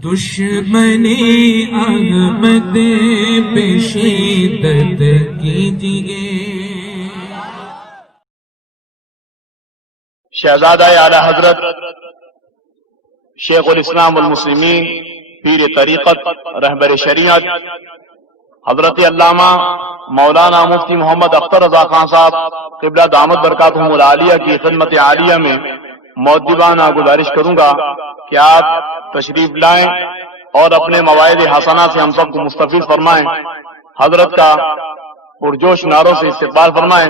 دشمنی احمد پہ شدت کیجئے۔ شہزادہ اعلی حضرت شیخ الاسلام والمسلمین پیر طریقت رہبر شریعت حضرت علامہ مولانا مفتی محمد اختر رضا خان صاحب قبلہ دامت برکاتہم العالیہ کی خدمت عالیہ میں مؤدبانہ گزارش کروں گا کہ آپ تشریف لائیں اور اپنے مواعظ حسنہ سے ہم سب کو مستفید فرمائیں۔ حضرت کا پرجوش نعروں سے استقبال فرمائیں۔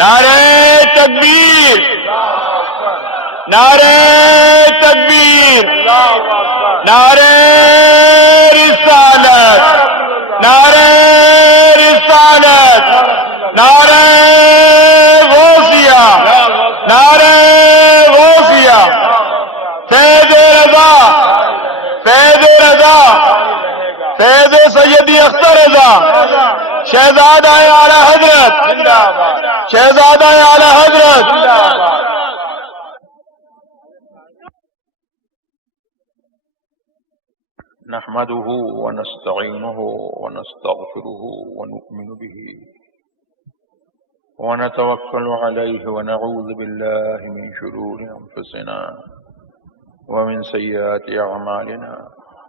نعرہ تکبیر، نعرہ تکبیر، نعرہ رسالت، نعرہ رسالت، نعرہ غوثیہ، نعرہ غوثیہ، فیض رضا، فیض رضا، فیض سیدی اختر رضا، شہزادہ اعلی حضرت، شہزادہ اعلی حضرت۔ نحمده ونستعينه ونستغفره ونؤمن به ونتوكل عليه ونعوذ بالله من شرور أنفسنا ومن سيئات أعمالنا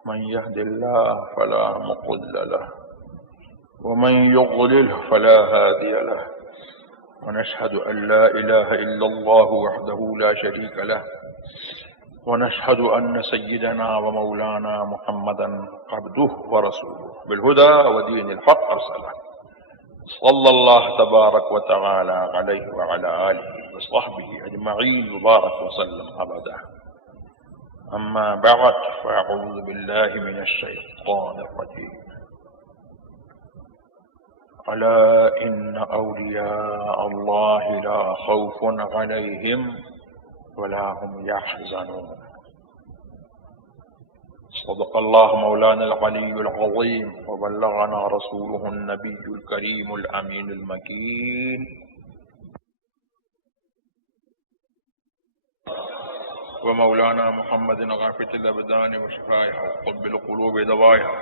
من يهد الله فلا مضل له ومن يضلل فلا هادي له ونشهد أن لا إله إلا الله وحده لا شريك له ونشهد أن سيدنا ومولانا محمدا عبده ورسوله بالهدى ودين الحق أرسله صلى الله تبارك وتعالى عليه وعلى آله وصحبه أجمعين وبارك وسلم أبدا. أما بعد فأعوذ بالله من الشيطان الرجيم. ألا إن أولياء الله لا خوف عليهم ولا هم يحزنون. صدق الله مولانا العلي العظيم وبلغنا رسوله النبي الكريم الأمين المكين ومولانا محمد غافة الأبدان وشفائها وقلب القلوب دوائها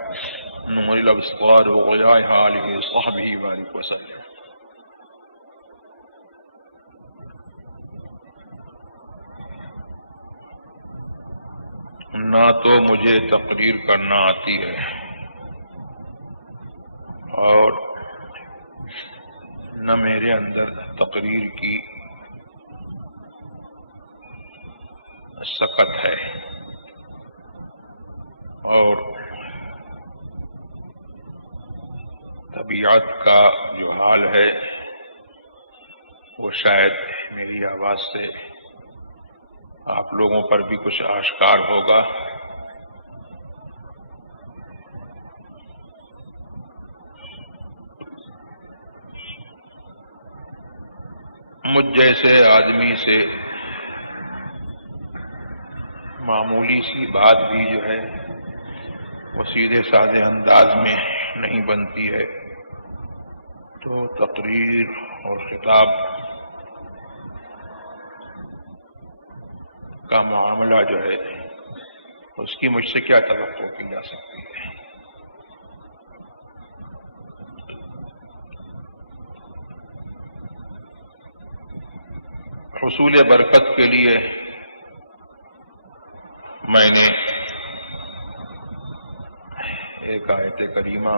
نور الأبصار وضيائها آله وصحبه وآله وسلم. نہ تو مجھے تقریر کرنا آتی ہے اور نہ میرے اندر تقریر کی سکت ہے، اور طبیعت کا جو حال ہے وہ شاید میری آواز سے آپ لوگوں پر بھی کچھ آشکار ہوگا۔ مجھ جیسے آدمی سے معمولی سی بات بھی جو ہے وہ سیدھے سادے انداز میں نہیں بنتی ہے، تو تقریر اور خطاب کا معاملہ جو ہے اس کی مجھ سے کیا توقع کی جا سکتی ہے۔ حصول برکت کے لیے میں نے ایک آیت کریمہ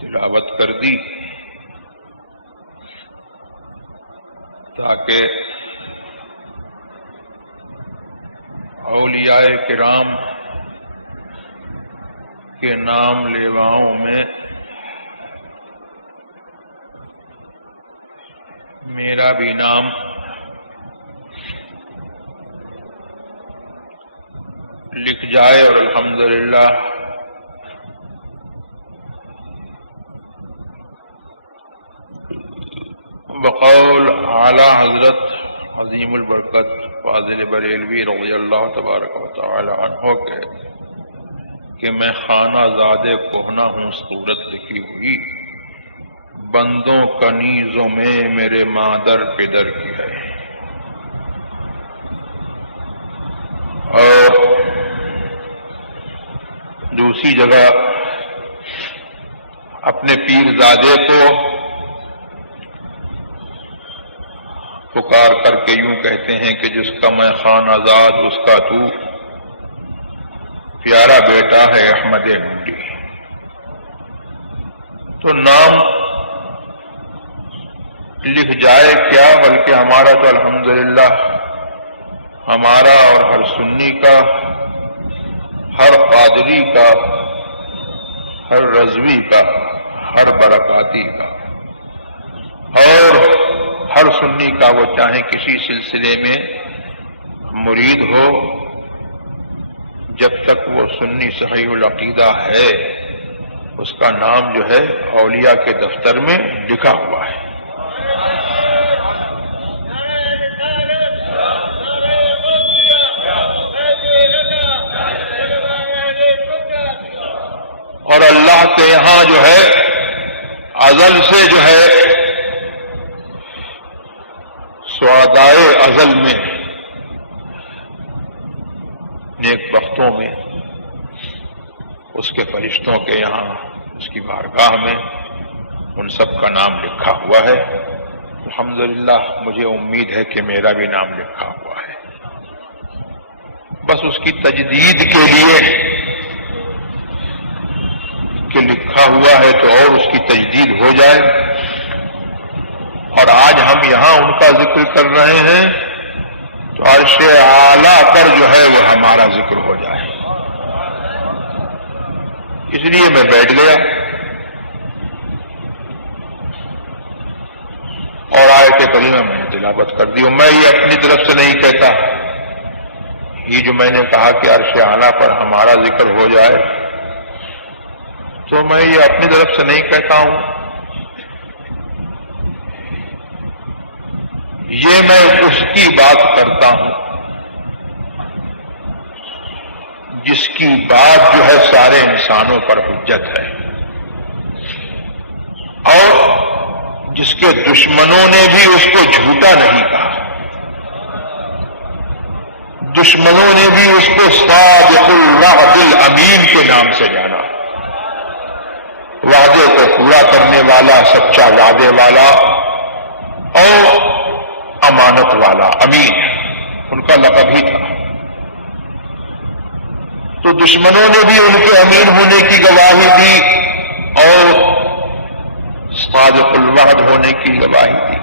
تلاوت کر دی تاکہ اولیاء کرام کے نام لیواؤں میں میرا بھی نام لکھ جائے، اور الحمدللہ بقول اعلی حضرت عظیم البرکت فاضل بریلوی رضی اللہ تبارک و تعالی عنہ کہ میں خانہ زادے کوہنا ہوں صورت لکھی ہوئی، بندوں کنیزوں میں میرے مادر پدر کی ہے، اور دوسری جگہ اپنے پیرزادے کو پکار کر کے یوں کہتے ہیں کہ جس کا میں خان آزاد اس کا تو پیارا بیٹا ہے احمد ہنڈی. تو نام لکھ جائے کیا، بلکہ ہمارا تو الحمدللہ ہمارا اور ہر سنی کا، ہر قادری کا، ہر رضوی کا، ہر برکاتی کا اور ہر سنی کا، وہ چاہے کسی سلسلے میں مرید ہو، جب تک وہ سنی صحیح العقیدہ ہے اس کا نام جو ہے اولیاء کے دفتر میں لکھا ہوا ہے. اور اللہ کے یہاں جو ہے ازل سے جو ہے سعدائے ازل میں نیک بختوں میں اس کے فرشتوں کے یہاں اس کی بارگاہ میں ان سب کا نام لکھا ہوا ہے. الحمدللہ مجھے امید ہے کہ میرا بھی نام لکھا ہوا ہے. بس اس کی تجدید کے لیے کہ لکھا ہوا ہے تو اور اس کی تجدید ہو جائے. اور آج ہم یہاں ان کا ذکر کر رہے ہیں تو عرش اعلیٰ پر جو ہے وہ ہمارا ذکر ہو جائے. اس لیے میں بیٹھ گیا اور آیت کریمہ میں نے تلاوت کر دی. میں یہ اپنی طرف سے نہیں کہتا، یہ جو میں نے کہا کہ عرش اعلیٰ پر ہمارا ذکر ہو جائے تو میں یہ اپنی طرف سے نہیں کہتا ہوں، یہ میں اس کی بات کرتا ہوں جس کی بات جو ہے سارے انسانوں پر حجت ہے اور جس کے دشمنوں نے بھی اس کو جھوٹا نہیں کہا. دشمنوں نے بھی اس کو صادق الوعد الامین کے نام سے جانا، وعدے کو پورا کرنے والا، سچا وعدے والا اور امانت والا، امین ان کا لقب ہی تھا. تو دشمنوں نے بھی ان کے امین ہونے کی گواہی دی اور صادق الوعد ہونے کی گواہی دی،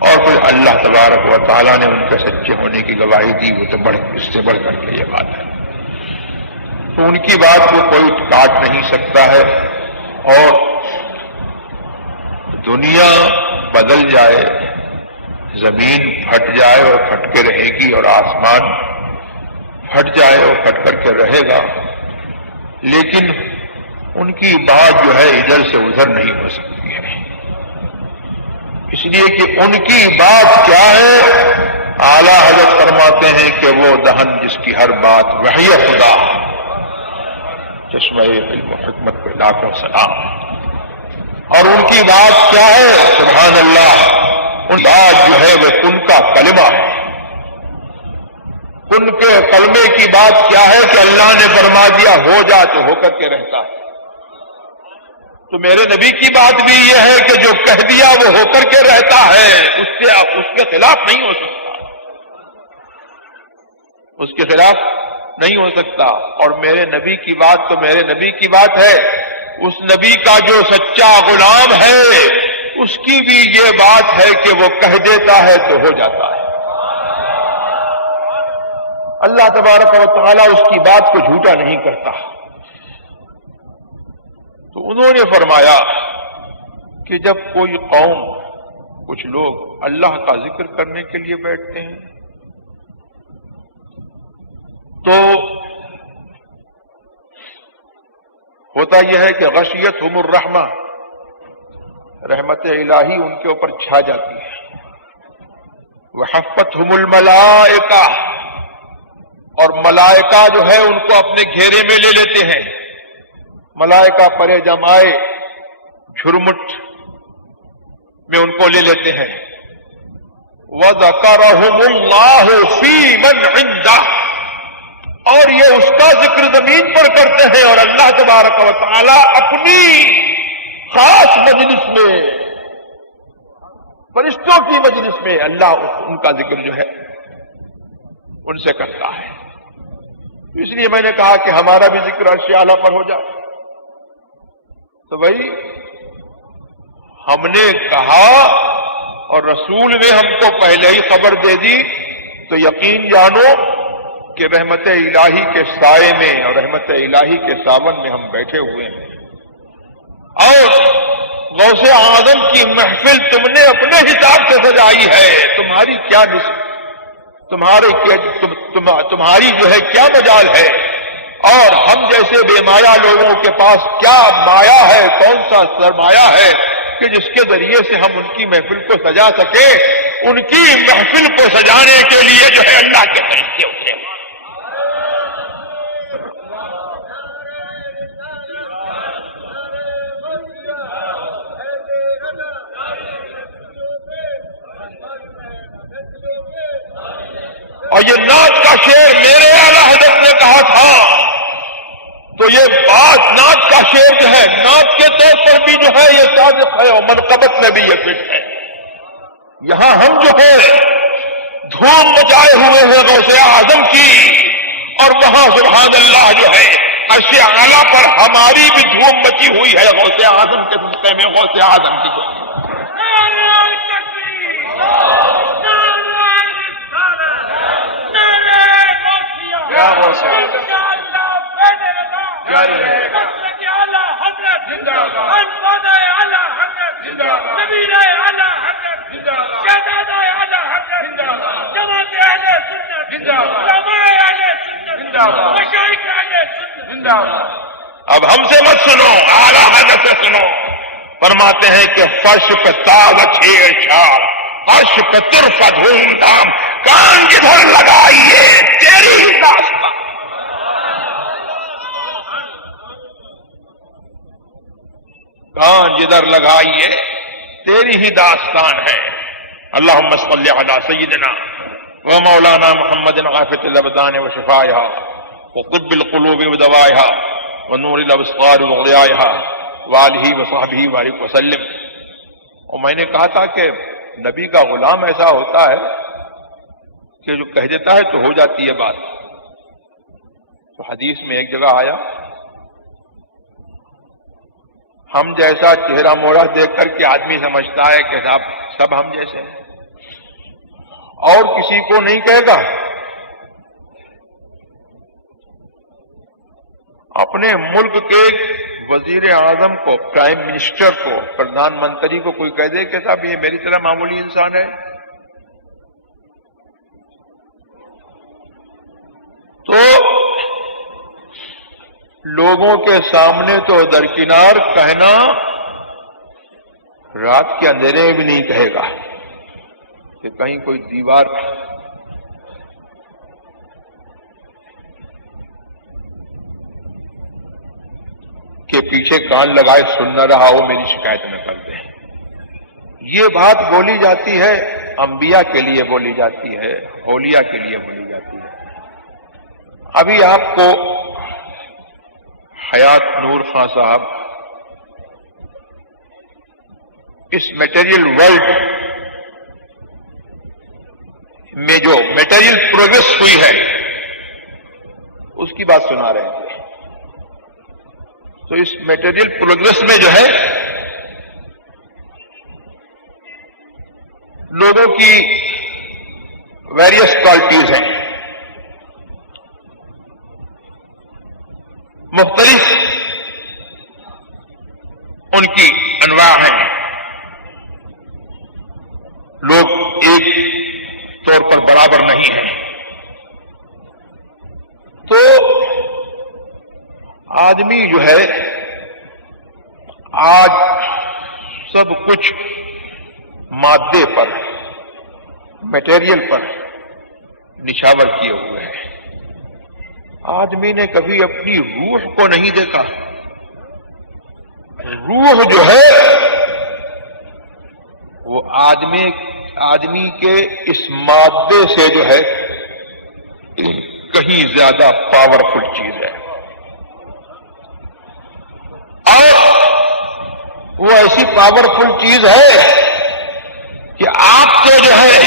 اور پھر اللہ تبارک و تعالیٰ نے ان کے سچے ہونے کی گواہی دی. وہ تو اس سے بڑھ کر کے یہ بات ہے. تو ان کی بات کو کوئی کاٹ نہیں سکتا ہے. اور دنیا بدل جائے، زمین پھٹ جائے اور پھٹ کے رہے گی، اور آسمان پھٹ جائے اور پھٹ کر کے رہے گا، لیکن ان کی بات جو ہے ادھر سے ادھر نہیں ہو سکتی ہے. اس لیے کہ ان کی بات کیا ہے؟ اعلیٰ حضرت فرماتے ہیں کہ وہ دہن جس کی ہر بات وحی خدا، چشمہ علم و حکمت کو لاکھوں سلام. اور ان کی بات کیا ہے؟ سبحان اللہ، ان بات جو ہے وہ کن کا کلمہ ہے. کن کے کلمے کی بات کیا ہے کہ اللہ نے فرما دیا ہو جا تو ہو کر کے رہتا ہے. تو میرے نبی کی بات بھی یہ ہے کہ جو کہہ دیا وہ ہو کر کے رہتا ہے، اس کے خلاف نہیں ہو سکتا، اس کے خلاف نہیں ہو سکتا. اور میرے نبی کی بات تو میرے نبی کی بات ہے. اس نبی کا جو سچا غلام ہے اس کی بھی یہ بات ہے کہ وہ کہہ دیتا ہے تو ہو جاتا ہے. اللہ تبارک و تعالیٰ اس کی بات کو جھوٹا نہیں کرتا. تو انہوں نے فرمایا کہ جب کوئی قوم، کچھ لوگ اللہ کا ذکر کرنے کے لیے بیٹھتے ہیں تو ہوتا یہ ہے کہ غشیتہم الرحمہ، رحمت الہی ان کے اوپر چھا جاتی ہے. وحفتہم الملائکہ، اور ملائکہ جو ہے ان کو اپنے گھیرے میں لے لیتے ہیں. ملائکہ پرے جمائے جھرمٹ میں ان کو لے لیتے ہیں. وَذَكَرَهُمُ اللَّهُ فِي مَنْ عِنْدَهُ، اور یہ اس کا ذکر زمین تبارک و تعالی اپنی خاص مجلس میں، فرشتوں کی مجلس میں اللہ ان کا ذکر جو ہے ان سے کرتا ہے. اس لیے میں نے کہا کہ ہمارا بھی ذکر عرش اعلیٰ پر ہو جائے. تو بھائی ہم نے کہا اور رسول نے ہم کو پہلے ہی خبر دے دی، تو یقین جانو کہ رحمت الہی کے سائے میں اور رحمت الہی کے ساون میں ہم بیٹھے ہوئے ہیں. اور غوث اعظم کی محفل تم نے اپنے حساب سے سجائی ہے، تمہاری کیا تمہاری جو ہے کیا مجال ہے، اور ہم جیسے بے مایا لوگوں کے پاس کیا مایا ہے، کون سا سرمایہ ہے کہ جس کے ذریعے سے ہم ان کی محفل کو سجا سکے. ان کی محفل کو سجانے کے لیے جو ہے اللہ کے فرشتے اترے. اور یہ نعت کا شعر میرے اعلیٰ حضرت نے کہا تھا، تو یہ بات نعت کا شعر جو ہے نعت کے طور پر بھی جو ہے یہ صادق ہے اور منقبت میں بھی یہ فٹ ہے. یہاں ہم جو ہے دھوم مچائے ہوئے ہیں غوث اعظم کی، اور وہاں سبحان اللہ جو ہے عرش اعلیٰ پر ہماری بھی دھوم مچی ہوئی ہے غوث اعظم کے رشتے میں، غوث اعظم کی دھوم. اب ہم سے مت سنو، اعلیٰ حضرت سے سنو. فرماتے ہیں کہ فرش پہ تاز چھیڑ چھاڑ، فرش پہ ترف دھوم دھام، کان جدھر لگائیے تیری ہی داستان. کان جدھر لگائیے تیری ہی داستان ہے. اللہم صلی علی سیدنا و مولانا محمد عافیۃ الابدان و شفائها وطب القلوب ودوائها ونور الابصار وضیائها وآلہ وصحبہ وبارک وسلم. اور میں نے کہا تھا کہ نبی کا غلام ایسا ہوتا ہے کہ جو کہہ دیتا ہے تو ہو جاتی ہے بات. تو حدیث میں ایک جگہ آیا، ہم جیسا چہرہ موڑا دیکھ کر کے آدمی سمجھتا ہے کہ صاحب سب ہم جیسے ہیں، اور کسی کو نہیں کہے گا. اپنے ملک کے وزیر اعظم کو، پرائم منسٹر کو، پردھان منتری کو کوئی کہہ دے کہ صاحب یہ میری طرح معمولی انسان ہے، تو لوگوں کے سامنے تو درکنار کہنا، رات کے اندھیرے بھی نہیں کہے گا کہ کہیں کوئی دیوار کے پیچھے کان لگائے سن نہ رہا ہو میری شکایت نہ کر دیں. یہ بات بولی جاتی ہے، انبیاء کے لیے بولی جاتی ہے، اولیاء کے لیے بولی جاتی ہے. ابھی آپ کو حیات نور خان صاحب اس میٹیریل ورلڈ میں جو میٹیریل پروگریس ہوئی ہے اس کی بات سنا رہے تھے. تو اس میٹیریل پروگریس میں جو ہے لوگوں کی ویریس کوالٹیز ہیں، مختلف ان کی انواع ہیں. لوگ ایک طور پر برابر نہیں ہیں. تو آدمی جو ہے آج سب کچھ مادے پر، میٹیریل پر نچھاور کیے ہوئے ہیں. آدمی نے کبھی اپنی روح کو نہیں دیکھا. روح جو ہے وہ آدمی کے اس مادے سے جو ہے کہیں زیادہ پاورفل چیز ہے. ایسی پاورفل چیز ہے کہ آپ کو جو ہے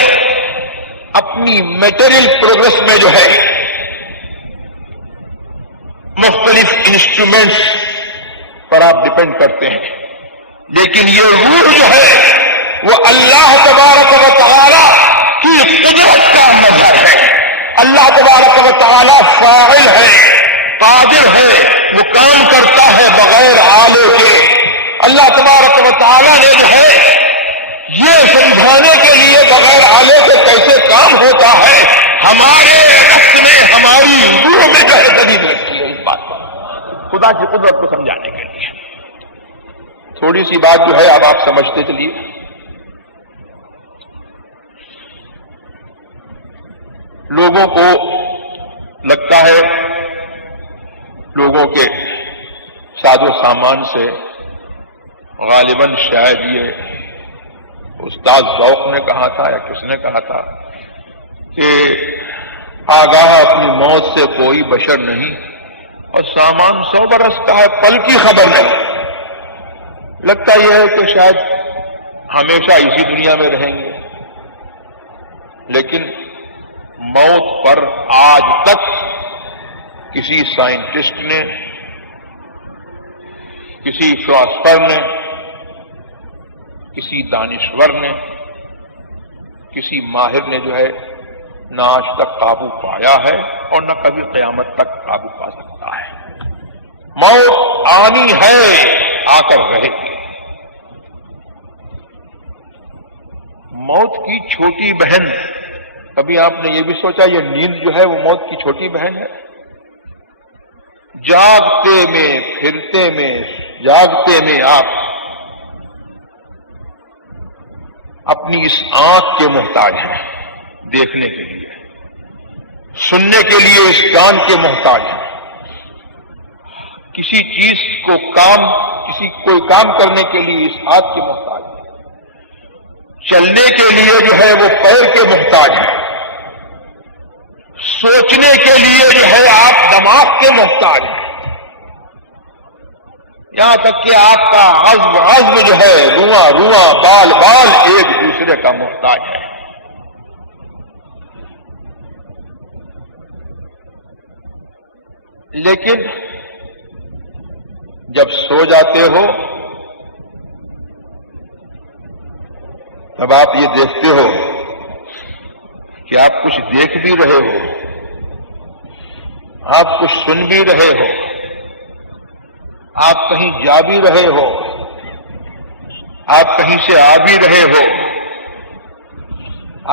اپنی میٹیریل پروگرس میں جو ہے مختلف انسٹرومنٹس پر آپ ڈپینڈ کرتے ہیں، لیکن یہ روح جو ہے وہ اللہ تبارک و تعالی کی قدرت کا مظہر ہے۔ اللہ تبارک و تعالی فاعل ہے، قادر ہے، وہ کام کرتا ہے بغیر آلے کے۔ اللہ تبارک و تعالی نے جو ہے یہ سمجھانے کے لیے بغیر آلے کے کیسے کام ہوتا ہے ہمارے رقص میں، ہماری روح میں جو ہے دلیل رکھی ہے اس بات پر، خدا کی قدرت کو سمجھانے کے لیے۔ تھوڑی سی بات جو ہے اب آپ سمجھتے چلیے۔ لوگوں کو لگتا ہے، لوگوں کے ساز و سامان سے غالباً شاید یہ استاد ذوق نے کہا تھا یا کس نے کہا تھا کہ آگاہ اپنی موت سے کوئی بشر نہیں، اور سامان 100 برس کا ہے، پل کی خبر نہیں۔ لگتا یہ ہے کہ شاید ہمیشہ اسی دنیا میں رہیں گے، لیکن موت پر آج تک کسی سائنٹسٹ نے، کسی فلاسفر نے، کسی دانشور نے، کسی ماہر نے جو ہے نہ آج تک قابو پایا ہے اور نہ کبھی قیامت تک قابو پا سکتا ہے۔ موت آنی ہے، آ کر رہے گی۔ موت کی چھوٹی بہن، کبھی آپ نے یہ بھی سوچا یہ نیند جو ہے وہ موت کی چھوٹی بہن ہے؟ جاگتے میں، پھرتے میں، جاگتے میں آپ اپنی اس آنکھ کے محتاج ہیں دیکھنے کے لیے، سننے کے لیے اس کان کے محتاج ہیں، کسی چیز کو کوئی کام کرنے کے لیے اس ہاتھ کے محتاج ہیں، چلنے کے لیے جو ہے وہ پیر کے محتاج ہیں، سوچنے کے لیے جو ہے آپ دماغ کے محتاج ہیں، یہاں تک کہ آپ کا عزم جو ہے، رواں رواں، بال بال ایک دوسرے کا محتاج ہے۔ لیکن جب سو جاتے ہو تب آپ یہ دیکھتے ہو کہ آپ کچھ دیکھ بھی رہے ہو، آپ کچھ سن بھی رہے ہو، آپ کہیں جا بھی رہے ہو، آپ کہیں سے آ بھی رہے ہو،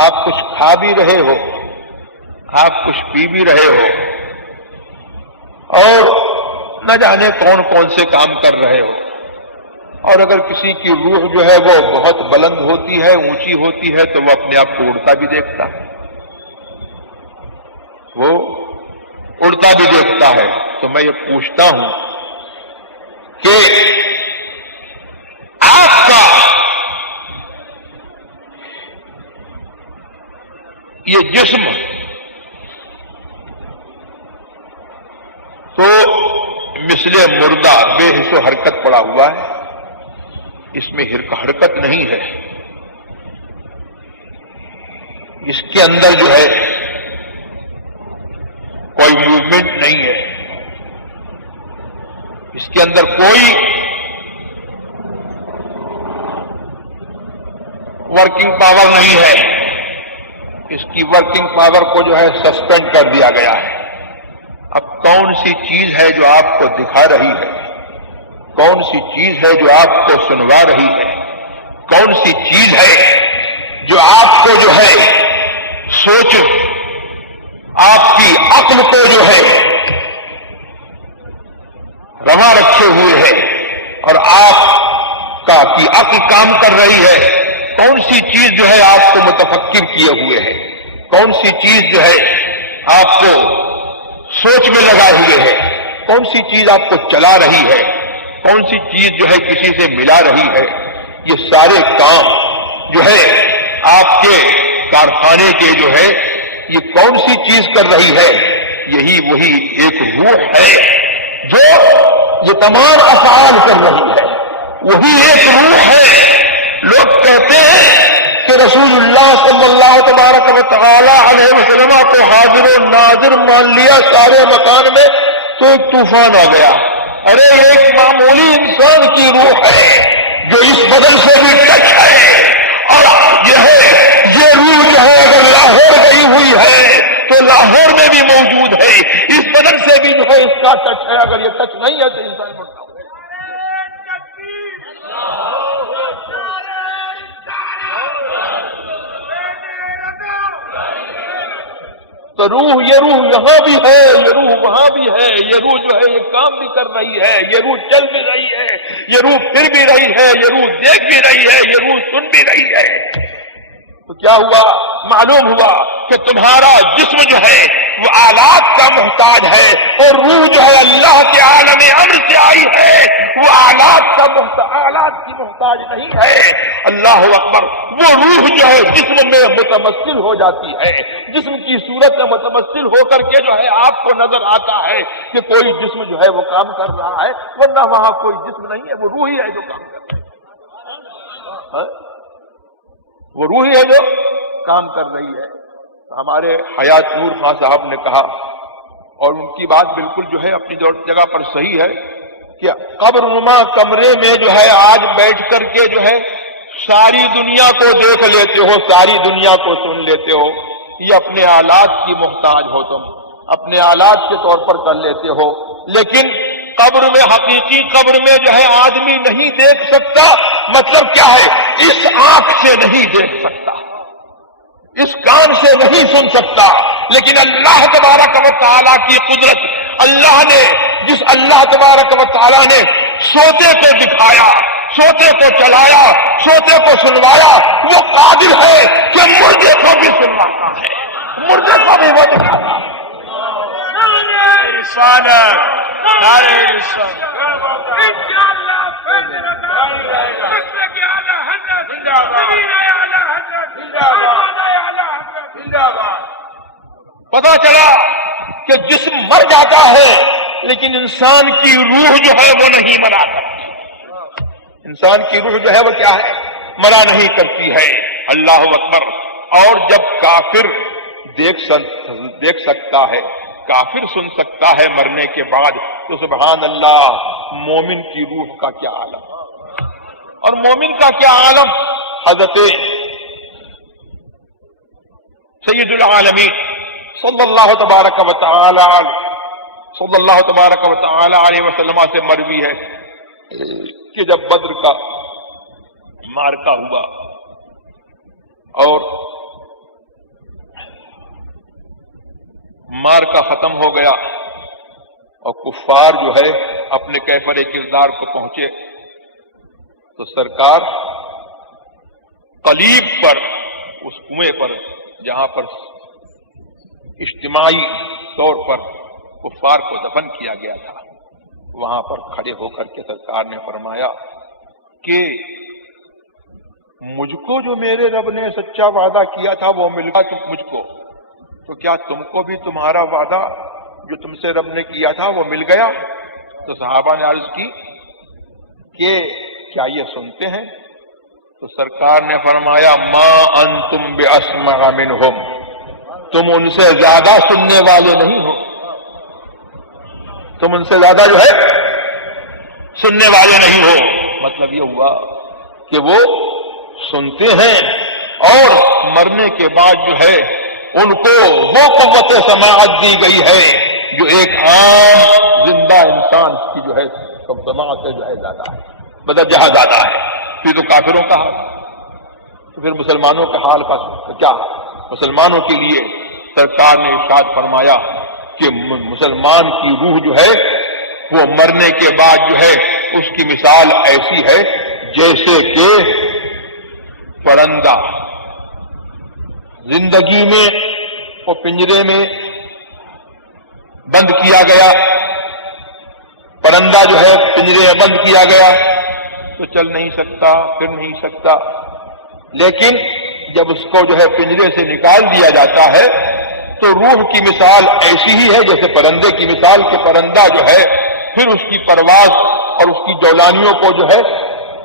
آپ کچھ کھا بھی رہے ہو، آپ کچھ پی بھی رہے ہو، اور نہ جانے کون کون سے کام کر رہے ہو۔ اور اگر کسی کی روح جو ہے وہ بہت بلند ہوتی ہے، اونچی ہوتی ہے، تو وہ اپنے آپ کو اڑتا بھی دیکھتا ہے، وہ اڑتا بھی دیکھتا ہے۔ تو میں یہ پوچھتا ہوں کہ آپ کا یہ جسم تو مثل مردہ بے حس و حرکت پڑا ہوا ہے، اس میں حرکت نہیں ہے، اس کے اندر جو ہے کوئی موومنٹ نہیں ہے، اس کے اندر کوئی ورکنگ پاور نہیں ہے، اس کی ورکنگ پاور کو جو ہے سسپینڈ کر دیا گیا ہے۔ اب کون سی چیز ہے جو آپ کو دکھا رہی ہے؟ کون سی چیز ہے جو آپ کو سنوا رہی ہے؟ کون سی چیز ہے جو آپ کو جو ہے سوچ، آپ کی عقل کو جو ہے رواں رکھے ہوئے ہے اور آپ کی عقل کام کر رہی ہے؟ کون سی چیز جو ہے آپ کو متفکر کیے ہوئے ہے؟ کون سی چیز جو ہے آپ کو سوچ میں لگائے ہوئے ہے؟ کون سی چیز آپ کو چلا رہی ہے؟ کون سی چیز جو ہے کسی سے ملا رہی ہے؟ یہ سارے کام جو ہے آپ کے کارخانے کے جو ہے یہ کون سی چیز کر رہی ہے؟ یہی وہی ایک روح ہے جو یہ تمام افعال کر رہی ہے۔ وہی ایک روح ہے. لوگ کہتے ہیں کہ رسول اللہ صلی اللہ تبارک و تعالی علیہ وسلم کو حاضر و ناظر مان لیا سارے مکان میں تو ایک طوفان آ گیا. ارے ایک معمولی انسان کی روح ہے جو اس بدن سے بھی ٹچ ہے، اور یہ روح جو ہے اگر لاہور گئی ہوئی ہے تو لاہور میں بھی موجود ہے. اس بدن سے بھی جو ہے اس کا ٹچ ہے. اگر یہ ٹچ نہیں ہے تو انسان مرتا ہو. تو یہ روح یہاں بھی ہے، یہ روح وہاں بھی ہے. یہ روح جو ہے یہ کام بھی کر رہی ہے، یہ روح چل بھی رہی ہے، یہ روح پھر بھی رہی ہے، یہ روح دیکھ بھی رہی ہے، یہ روح سن بھی رہی ہے. تو کیا ہوا؟ معلوم ہوا کہ تمہارا جسم جو ہے وہ آلات کا محتاج ہے، اور روح جو ہے اللہ کے عالم امر سے آئی ہے، وہ آلات کی محتاج نہیں ہے. اللہ اکبر. وہ روح جو ہے جسم میں متمثل ہو جاتی ہے، جسم کی صورت میں متمثل ہو کر کے جو ہے آپ کو نظر آتا ہے کہ کوئی جسم جو ہے وہ کام کر رہا ہے، ورنہ وہاں کوئی جسم نہیں ہے. وہ روح ہی ہے جو کام کر رہی ہے، وہ روح ہی ہے جو کام کر رہی ہے. ہمارے حیات نور خان صاحب نے کہا، اور ان کی بات بالکل جو ہے اپنی جگہ پر صحیح ہے، کہ قبر نما کمرے میں جو ہے آج بیٹھ کر کے جو ہے ساری دنیا کو دیکھ لیتے ہو، ساری دنیا کو سن لیتے ہو. یہ اپنے آلات کی محتاج ہو، تم اپنے آلات کے طور پر کر لیتے ہو. لیکن قبر میں، حقیقی قبر میں جو ہے آدمی نہیں دیکھ سکتا. مطلب کیا ہے؟ اس آنکھ سے نہیں دیکھ سکتا، اس کان سے نہیں سن سکتا. لیکن اللہ تبارک و تعالیٰ کی قدرت، جس اللہ تبارک و تعالیٰ نے سوتے کو دکھایا، سوتے کو چلایا، سوتے کو سنوایا، وہ قادر ہے کہ مردے کو بھی سنواتا ہے، مردے کو بھی وہ دکھاتا ہے. پتا چلا کہ جسم مر جاتا ہے لیکن انسان کی روح جو ہے وہ نہیں مرا کرتی. انسان کی روح جو ہے وہ کیا ہے؟ مرا نہیں کرتی ہے. اللہ اکبر. اور جب کافر دیکھ سکتا ہے، کافر سن سکتا ہے مرنے کے بعد، تو سبحان اللہ، مومن کی روح کا کیا عالم، اور مومن کا کیا عالم. حضرت سید العالمین صلی اللہ تبارک و تعالی علیہ وسلم سے مروی ہے کہ جب بدر کا مارکا ہوا اور مارکا ختم ہو گیا اور کفار جو ہے اپنے کیفر کردار کو پہنچے، تو سرکار قلیب پر، اس کنویں پر جہاں پر اجتماعی طور پر کفار کو دفن کیا گیا تھا، وہاں پر کھڑے ہو کر کے سرکار نے فرمایا کہ مجھ کو جو میرے رب نے سچا وعدہ کیا تھا وہ مل گیا مجھ کو، تو کیا تم کو بھی تمہارا وعدہ جو تم سے رب نے کیا تھا وہ مل گیا؟ تو صحابہ نے عرض کی کہ کیا یہ سنتے ہیں؟ تو سرکار نے فرمایا ما انتم باسمع منہم، تم ان سے زیادہ سننے والے نہیں ہو، تم ان سے زیادہ جو ہے سننے والے نہیں ہو. مطلب یہ ہوا کہ وہ سنتے ہیں اور مرنے کے بعد جو ہے ان کو وہ قوت سماعت دی گئی ہے جو ایک عام زندہ انسان کی جو ہے سماعت سے جو ہے زیادہ ہے، مطلب جہاں زیادہ ہے. پھر تو کافروں کا حال، تو پھر مسلمانوں کا حال کا کیا؟ مسلمانوں کے لیے سرکار نے ارشاد فرمایا کہ مسلمان کی روح جو ہے وہ مرنے کے بعد جو ہے اس کی مثال ایسی ہے جیسے کہ پرندہ زندگی میں وہ پنجرے میں بند کیا گیا، پرندہ جو ہے پنجرے میں بند کیا گیا تو چل نہیں سکتا، پھر نہیں سکتا. لیکن جب اس کو جو ہے پنجرے سے نکال دیا جاتا ہے تو روح کی مثال ایسی ہی ہے جیسے پرندے کی مثال، کہ پرندہ جو ہے پھر اس کی پرواز اور اس کی جولانیوں کو جو ہے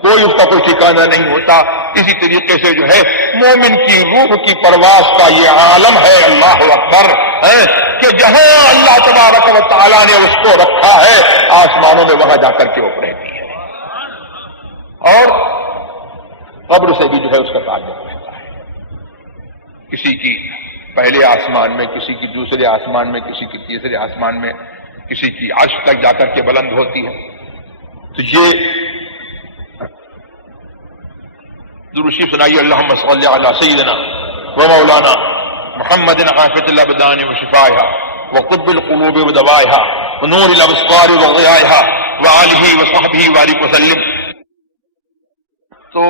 کوئی اس کا کوئی ٹھکانہ نہیں ہوتا. اسی طریقے سے جو ہے مومن کی روح کی پرواز کا یہ عالم ہے، اللہ اکبر، کہ جہاں اللہ تبارک و تعالیٰ نے اس کو رکھا ہے آسمانوں میں وہاں جا کر کے وہ رہتی ہے، اور قبر سے بھی جو ہے اس کا تعلق رہتا ہے. کسی کی پہلے آسمان میں، کسی کی دوسرے آسمان میں، کسی کی تیسرے آسمان میں، کسی کی عرش تک جا کر کے بلند ہوتی ہے. تو یہ درود شریف سنائیے، اللہم صلی علی سیدنا و مولانا محمد حافظ الابدان و شفائها وقطب القلوب و دوائها ونور الابصار و ضیائها وآلہ و صحبہ وآلہ وسلم. تو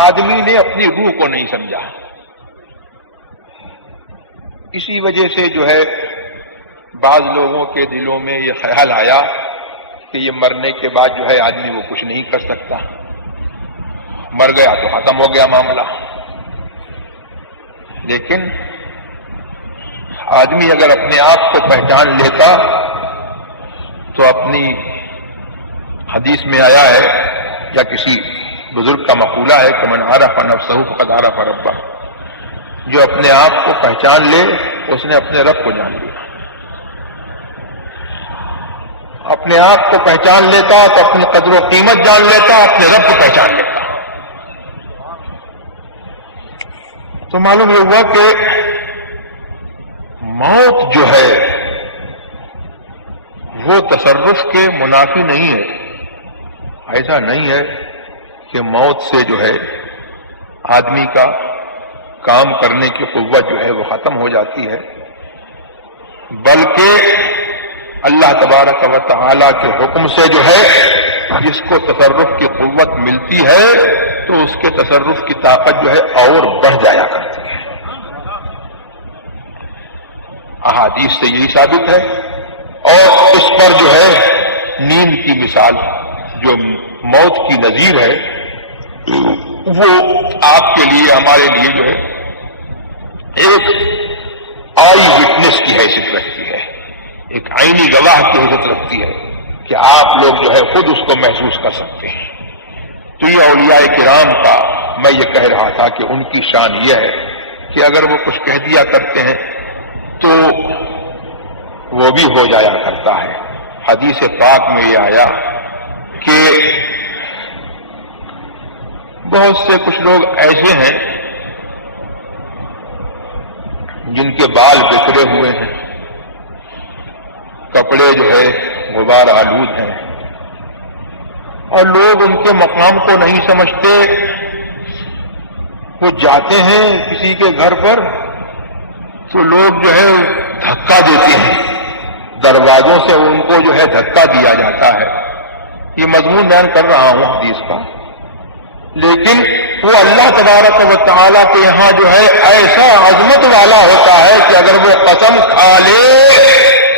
آدمی نے اپنی روح کو نہیں سمجھا، اسی وجہ سے جو ہے بعض لوگوں کے دلوں میں یہ خیال آیا کہ یہ مرنے کے بعد جو ہے آدمی وہ کچھ نہیں کر سکتا، مر گیا تو ختم ہو گیا معاملہ. لیکن آدمی اگر اپنے آپ کو پہچان لیتا تو اپنی حدیث میں آیا ہے یا کسی بزرگ کا مقولہ ہے کہ من عرف نفسہ فقد عرف ربہ، جو اپنے آپ کو پہچان لے اس نے اپنے رب کو جان لیا. اپنے آپ کو پہچان لیتا تو اپنی قدر و قیمت جان لیتا، اپنے رب کو پہچان لیتا. تو معلوم یہ ہوا کہ موت جو ہے وہ تصرف کے منافی نہیں ہے. ایسا نہیں ہے کہ موت سے جو ہے آدمی کا کام کرنے کی قوت جو ہے وہ ختم ہو جاتی ہے، بلکہ اللہ تبارک و تعالی کے حکم سے جو ہے جس کو تصرف کی قوت ملتی ہے تو اس کے تصرف کی طاقت جو ہے اور بڑھ جایا کرتی ہے. احادیث سے یہی ثابت ہے. اور اس پر جو ہے نیند کی مثال جو موت کی نظیر ہے وہ آپ کے لیے، ہمارے لیے جو ہے ایک آئی وٹنس کی حیثیت رکھتی ہے، ایک عینی گواہ کی حیثیت رکھتی ہے کہ آپ لوگ جو ہے خود اس کو محسوس کر سکتے ہیں. تو یہ اولیاء کرام کا میں یہ کہہ رہا تھا کہ ان کی شان یہ ہے کہ اگر وہ کچھ کہہ دیا کرتے ہیں تو وہ بھی ہو جایا کرتا ہے. حدیث پاک میں یہ آیا کہ بہت سے کچھ لوگ ایسے ہیں جن کے بال بکھرے ہوئے ہیں، کپڑے جو ہے غبار آلود ہیں، اور لوگ ان کے مقام کو نہیں سمجھتے. وہ جاتے ہیں کسی کے گھر پر تو لوگ جو ہے دھکا دیتے ہیں، دروازوں سے ان کو جو ہے دھکا دیا جاتا ہے. یہ مضمون بیان کر رہا ہوں حدیث کا، لیکن وہ اللہ تبارک و تعالیٰ کے یہاں جو ہے ایسا عظمت والا ہوتا ہے کہ اگر وہ قسم کھا لے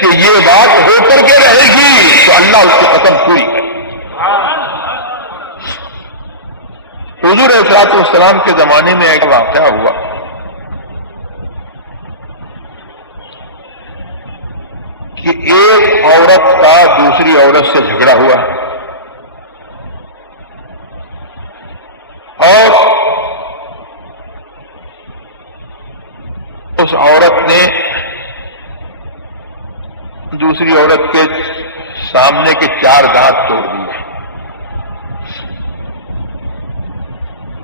کہ یہ بات ہو کر کے رہے گی تو اللہ اس کی قسم پوری کرے. حضور علیہ الصلوۃ والسلام کے زمانے میں ایک واقعہ ہوا کہ ایک عورت کا دوسری عورت سے جھگڑا ہوا اور اس عورت نے دوسری عورت کے سامنے کے 4 دانت توڑ دیے.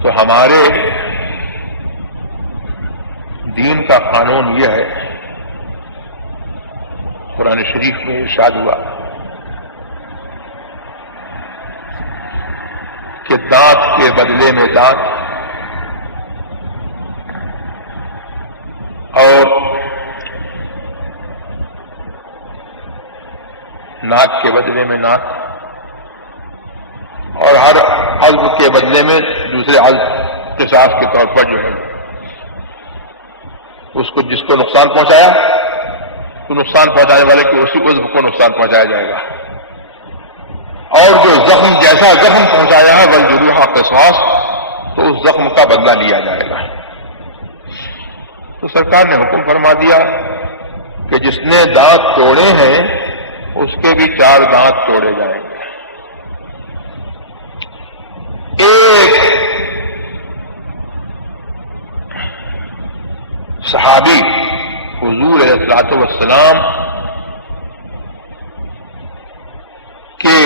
تو ہمارے دین کا قانون یہ ہے، قرآن شریف میں ارشاد ہوا کہ دانت کے بدلے میں دانت اور ناک کے بدلے میں ناک اور ہر عضو کے بدلے میں دوسرے عضو قصاص کے طور پر جو ہے اس کو جس کو نقصان پہنچایا تو نقصان پہنچانے والے کو اسی کو نقصان پہنچایا جائے گا، اور جو زخم جیسا زخم پہنچایا ہے والجروح قصاص تو اس زخم کا بدلہ لیا جائے گا. تو سرکار نے حکم فرما دیا کہ جس نے دانت توڑے ہیں اس کے بھی 4 دانت توڑے جائیں گے. ایک صحابی حضور علیہ الصلوۃ والسلام کے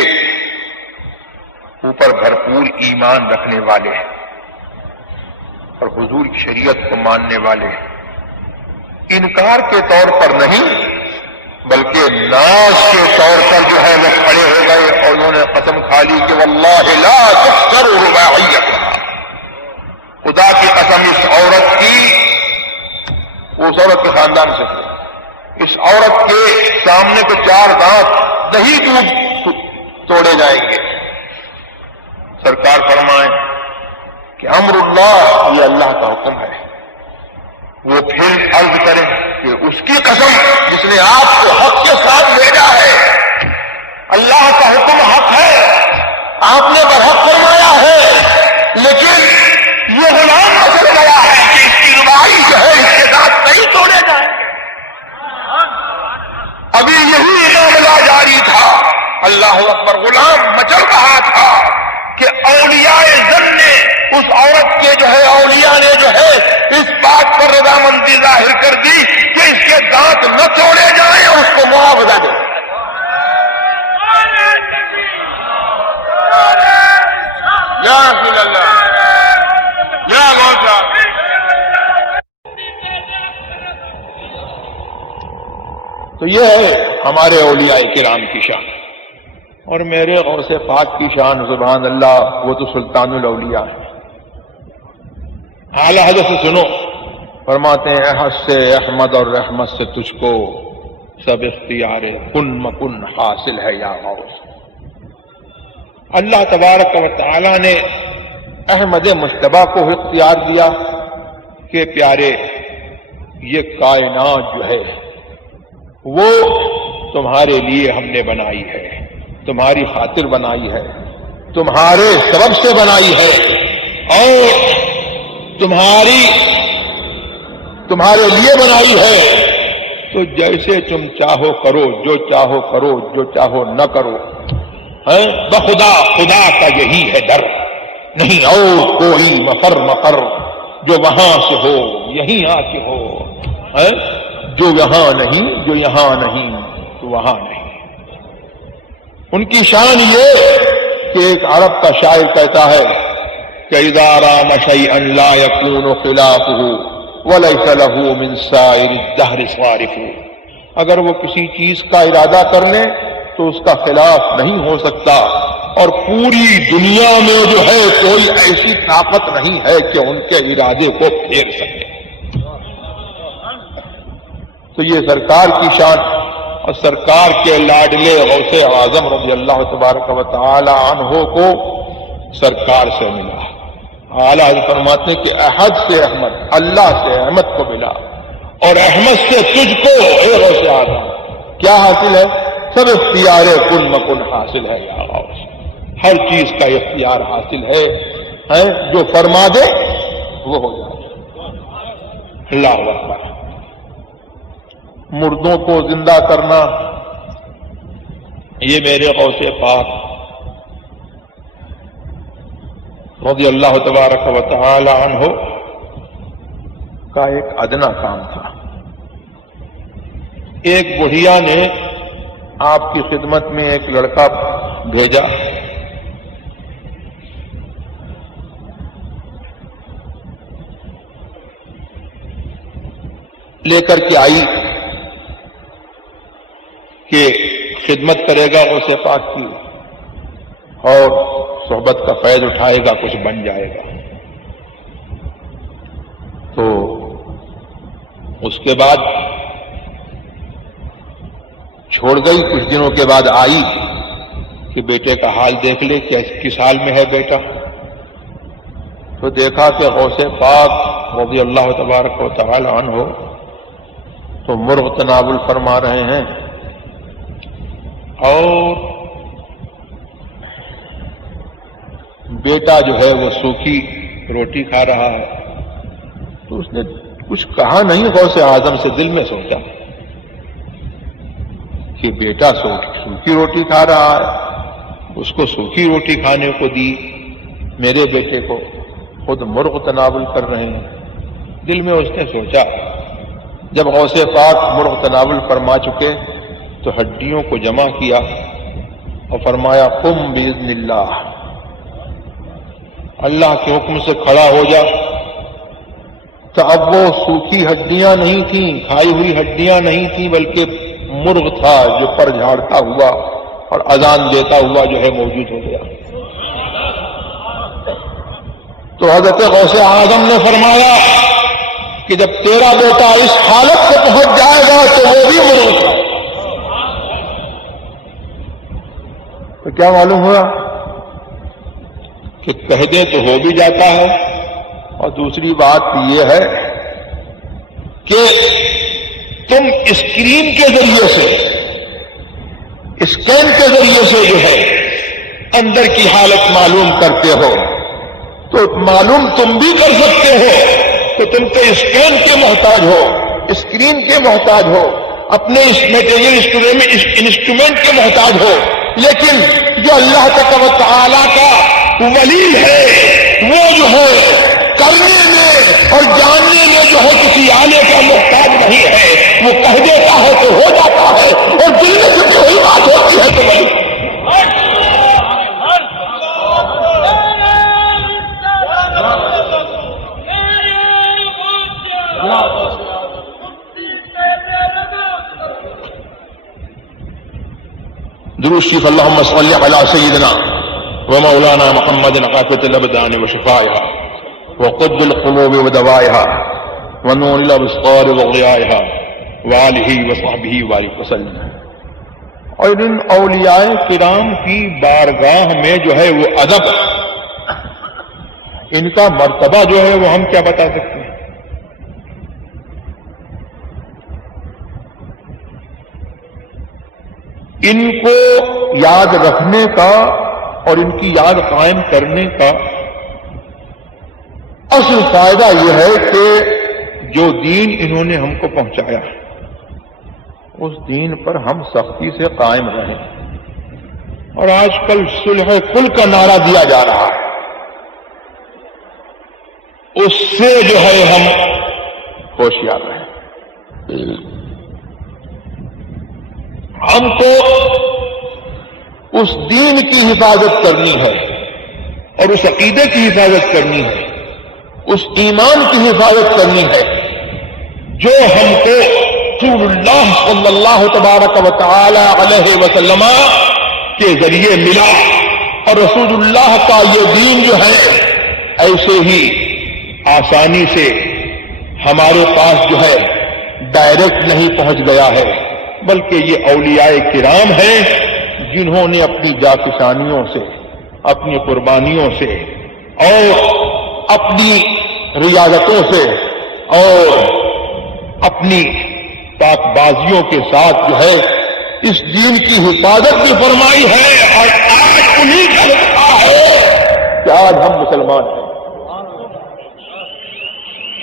اوپر بھرپور ایمان رکھنے والے اور حضور کی شریعت کو ماننے والے انکار کے طور پر نہیں بلکہ ناز کے طور پر جو ہے وہ کھڑے ہو گئے اور انہوں نے قسم کھا لی کہ واللہ لا تکثر رباعیتها، خدا کی قسم اس عورت کے خاندان سے اس عورت کے سامنے کے 4 دانت نہیں توڑے جائیں گے۔ سرکار فرمائیں کہ امر اللہ، یہ اللہ کا حکم ہے۔ وہ پھر عرض کریں کہ اس کی قسم جس نے آپ کو حق کے ساتھ بھیجا ہے، اللہ کا حکم حق ہے، آپ نے برحق فرمایا ہے، لیکن یہ غلام مچل گیا ہے کہ اس کی ربائی جو ہے اس کے ساتھ نہیں توڑے جائیں گے۔ ابھی یہی معاملہ جاری تھا، اللہ اکبر، غلام مچل رہا تھا کہ اولیاء زن نے اس عورت کے جو ہے اولیاء نے جو ہے اس بات پر رضامندی ظاہر کر دی کہ اس کے دانت نہ توڑے جائیں اور اس کو معاوضہ دیں۔ یا رسول اللہ، یا مولا۔ تو یہ ہے ہمارے اولیاء کرام کی شان، اور میرے غوث پاک کی شان سبحان اللہ، وہ تو سلطان الاولیاء ہے۔ اعلی حضرت سے سنو، فرماتے ہیں احد سے احمد اور رحمت سے تجھ کو سب اختیار کن مکن حاصل ہے یا غوث۔ اللہ تبارک و تعالی نے احمد مجتبیٰ کو اختیار دیا کہ پیارے یہ کائنات جو ہے وہ تمہارے لیے ہم نے بنائی ہے، تمہاری خاطر بنائی ہے، تمہارے سبب سے بنائی ہے، اور تمہارے لیے بنائی ہے، تو جیسے تم چاہو کرو، جو چاہو کرو، جو چاہو نہ کرو۔ بخدا خدا کا یہی ہے در، نہیں اور کوئی مفر مقر، جو وہاں سے ہو یہیں آ کے ہو، جو یہاں نہیں، جو یہاں نہیں تو وہاں نہیں۔ ان کی شان یہ کہ ایک عرب کا شاعر کہتا ہے کہ اذا رام شیئا لا یکون خلافہ ولیس له من سائر الدہر صارف، اگر وہ کسی چیز کا ارادہ کر لیں تو اس کا خلاف نہیں ہو سکتا، اور پوری دنیا میں جو ہے کوئی ایسی طاقت نہیں ہے کہ ان کے ارادے کو پھیر سکے۔ تو یہ سرکار کی شان، اور سرکار کے لاڈلے غوث اعظم رضی اللہ تبارک و تعالی عنہ کو سرکار سے ملا۔ اعلیٰ فرماتے ہیں کہ احد سے احمد، اللہ سے احمد کو ملا، اور احمد سے تجھ کو اے غوث اعظم کیا حاصل ہے؟ سب اختیار کن مکن حاصل ہے یا غوث، ہر چیز کا اختیار حاصل ہے، جو فرما دے وہ ہو جائے۔ اللہ اکبر۔ مردوں کو زندہ کرنا، یہ میرے غوث پاک رضی اللہ تبارک و تعالی عنہ کا ایک ادنا کام تھا۔ ایک بڑھیا نے آپ کی خدمت میں ایک لڑکا بھیجا، لے کر کے آئی کہ خدمت کرے گا غوث پاک کی اور صحبت کا فیض اٹھائے گا، کچھ بن جائے گا۔ تو اس کے بعد چھوڑ گئی، کچھ دنوں کے بعد آئی کہ بیٹے کا حال دیکھ لے کہ کس حال میں ہے بیٹا۔ تو دیکھا کہ غوث پاک رضی اللہ تبارک و تعالی عنہ تو مرغ تناول فرما رہے ہیں، اور بیٹا جو ہے وہ سوکھی روٹی کھا رہا ہے۔ تو اس نے کچھ کہا نہیں، غوث اعظم سے دل میں سوچا کہ بیٹا سوکھی روٹی کھا رہا ہے، اس کو سوکھی روٹی کھانے کو دی میرے بیٹے کو خود مرغ تناول کر رہے ہیں۔ دل میں اس نے سوچا، جب غوث پاک مرغ تناول فرما چکے تو ہڈیوں کو جمع کیا اور فرمایا قم باذن اللہ، اللہ کے حکم سے کھڑا ہو جا۔ تو اب وہ سوکھی ہڈیاں نہیں تھیں، کھائی ہوئی ہڈیاں نہیں تھیں، بلکہ مرغ تھا جو پر جھاڑتا ہوا اور اذان دیتا ہوا جو ہے موجود ہو گیا۔ تو حضرت غوث اعظم نے فرمایا کہ جب تیرا بیٹا اس حالت سے پہنچ جائے گا تو وہ بھی مرغ تھا۔ تو کیا معلوم ہوا کہ کہہ دیں تو ہو بھی جاتا ہے، اور دوسری بات یہ ہے کہ تم اسکرین کے ذریعے سے، اسکین کے ذریعے سے جو ہے اندر کی حالت معلوم کرتے ہو، تو معلوم تم بھی کر سکتے ہو کہ تم تو اسکین کے محتاج ہو، اسکرین کے محتاج ہو، اپنے اس میٹیریل انسٹرومنٹ کے محتاج ہو، لیکن جو اللہ تبارک و تعالیٰ کا ولی ہے وہ جو ہے کرنے میں اور جاننے میں جو ہے کسی آنے کا محتاج نہیں ہے، وہ کہہ دیتا ہے تو ہو جاتا ہے، اور دل میں چھپی ہوئی بات ہوتی ہے تو ولی۔ درود شریف اللہم صلی علی سیدنا ومولانا محمد عافیۃ الابدان وشفائها وقد القلوب ودوائها ونور الابصار وضیائها وآلہ وصحبہ وبارک وسلم۔ اور ان اولیاء کرام کی بارگاہ میں جو ہے وہ ادب، ان کا مرتبہ جو ہے وہ ہم کیا بتا سکتے ہیں؟ ان کو یاد رکھنے کا اور ان کی یاد قائم کرنے کا اصل فائدہ یہ ہے کہ جو دین انہوں نے ہم کو پہنچایا اس دین پر ہم سختی سے قائم رہیں۔ اور آج کل صلح کل کا نعرہ دیا جا رہا ہے، اس سے جو ہے ہم ہوشیار رہیں۔ ہم کو اس دین کی حفاظت کرنی ہے اور اس عقیدے کی حفاظت کرنی ہے، اس ایمان کی حفاظت کرنی ہے جو ہم کو رسول اللہ صلی اللہ تبارک و تعالی علیہ وسلم کے ذریعے ملا۔ اور رسول اللہ کا یہ دین جو ہے ایسے ہی آسانی سے ہمارے پاس جو ہے ڈائریکٹ نہیں پہنچ گیا ہے، بلکہ یہ اولیاء کرام ہیں جنہوں نے اپنی جافشانیوں سے، اپنی قربانیوں سے اور اپنی ریاضتوں سے اور اپنی پاک بازیوں کے ساتھ جو ہے اس دین کی حفاظت بھی فرمائی ہے، اور آج انہی کا لکھا ہے کہ آج ہم مسلمان ہیں۔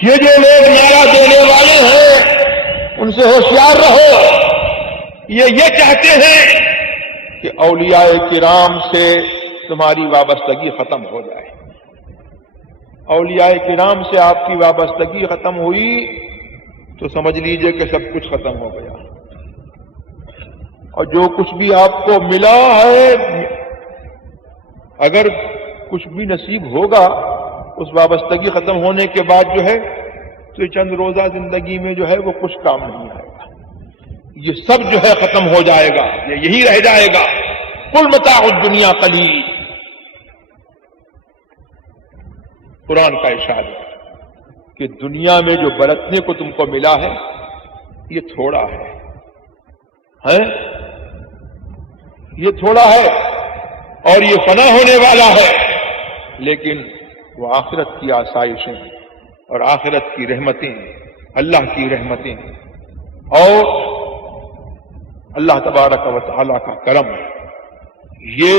یہ جو لوگ نعرہ دینے والے ہیں ان سے ہوشیار رہو، یہ چاہتے ہیں کہ اولیاء کرام سے تمہاری وابستگی ختم ہو جائے۔ اولیاء کرام سے آپ کی وابستگی ختم ہوئی تو سمجھ لیجئے کہ سب کچھ ختم ہو گیا، اور جو کچھ بھی آپ کو ملا ہے، اگر کچھ بھی نصیب ہوگا اس وابستگی ختم ہونے کے بعد جو ہے تو چند روزہ زندگی میں جو ہے وہ کچھ کام نہیں آئے گا، یہ سب جو ہے ختم ہو جائے گا، یہی رہ جائے گا۔ قل متاع الدنیا قلیل، قرآن کا ارشاد ہے کہ دنیا میں جو برتنے کو تم کو ملا ہے یہ تھوڑا ہے، یہ تھوڑا ہے اور یہ فنا ہونے والا ہے، لیکن وہ آخرت کی آسائشیں اور آخرت کی رحمتیں، اللہ کی رحمتیں اور اللہ تبارک و تعالیٰ کا کرم، یہ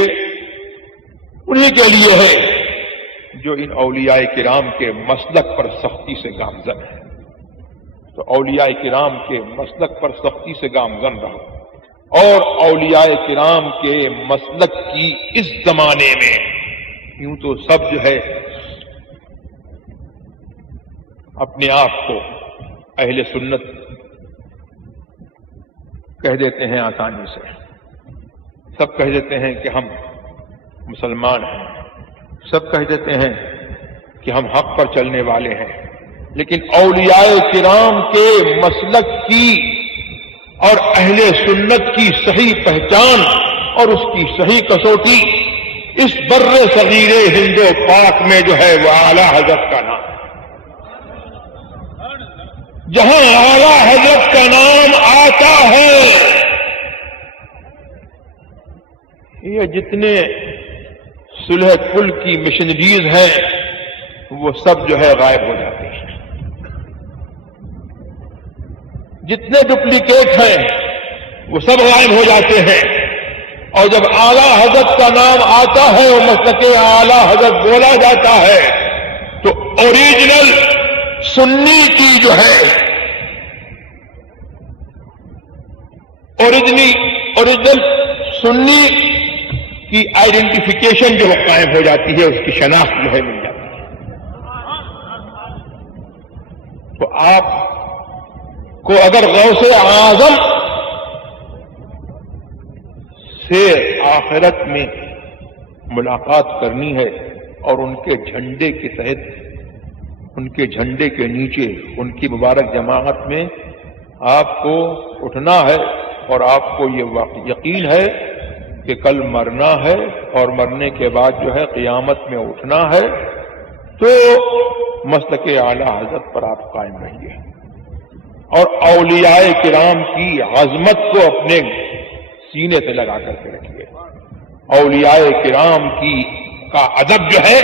انہی کے لیے ہے جو ان اولیاء کرام کے مسلک پر سختی سے گامزن ہے۔ تو اولیاء کرام کے مسلک پر سختی سے گامزن رہو، اور اولیاء کرام کے مسلک کی اس زمانے میں یوں تو سب جو ہے اپنے آپ کو اہل سنت کہہ دیتے ہیں آسانی سے، سب کہہ دیتے ہیں کہ ہم مسلمان ہیں، سب کہہ دیتے ہیں کہ ہم حق پر چلنے والے ہیں، لیکن اولیاء کرام کے مسلک کی اور اہل سنت کی صحیح پہچان اور اس کی صحیح کسوٹی اس بر صغیر ہند و پاک میں جو ہے وہ اعلی حضرت کا نام، جہاں اعلی حضرت کا نام آتا ہے یہ جتنے صلح کل کی مشنریز ہیں وہ سب جو ہے غائب ہو جاتے ہیں، جتنے ڈپلیکیٹ ہیں وہ سب غائب ہو جاتے ہیں، اور جب اعلی حضرت کا نام آتا ہے اور مسلک اعلی حضرت بولا جاتا ہے تو اوریجنل سنی کی جو ہے اوریجنل سنی کی آئیڈینٹیفیکیشن جو قائم ہو جاتی ہے، اس کی شناخت جو ہے مل جاتی ہے۔ تو آپ کو اگر غوث اعظم سے آخرت میں ملاقات کرنی ہے اور ان کے جھنڈے کے تحت، ان کے جھنڈے کے نیچے، ان کی مبارک جماعت میں آپ کو اٹھنا ہے، اور آپ کو یہ یقین ہے کہ کل مرنا ہے اور مرنے کے بعد جو ہے قیامت میں اٹھنا ہے، تو مسلک اعلی حضرت پر آپ قائم رہیے اور اولیاء کرام کی عظمت کو اپنے سینے سے لگا کر کے رکھیے۔ اولیاء کرام کا ادب جو ہے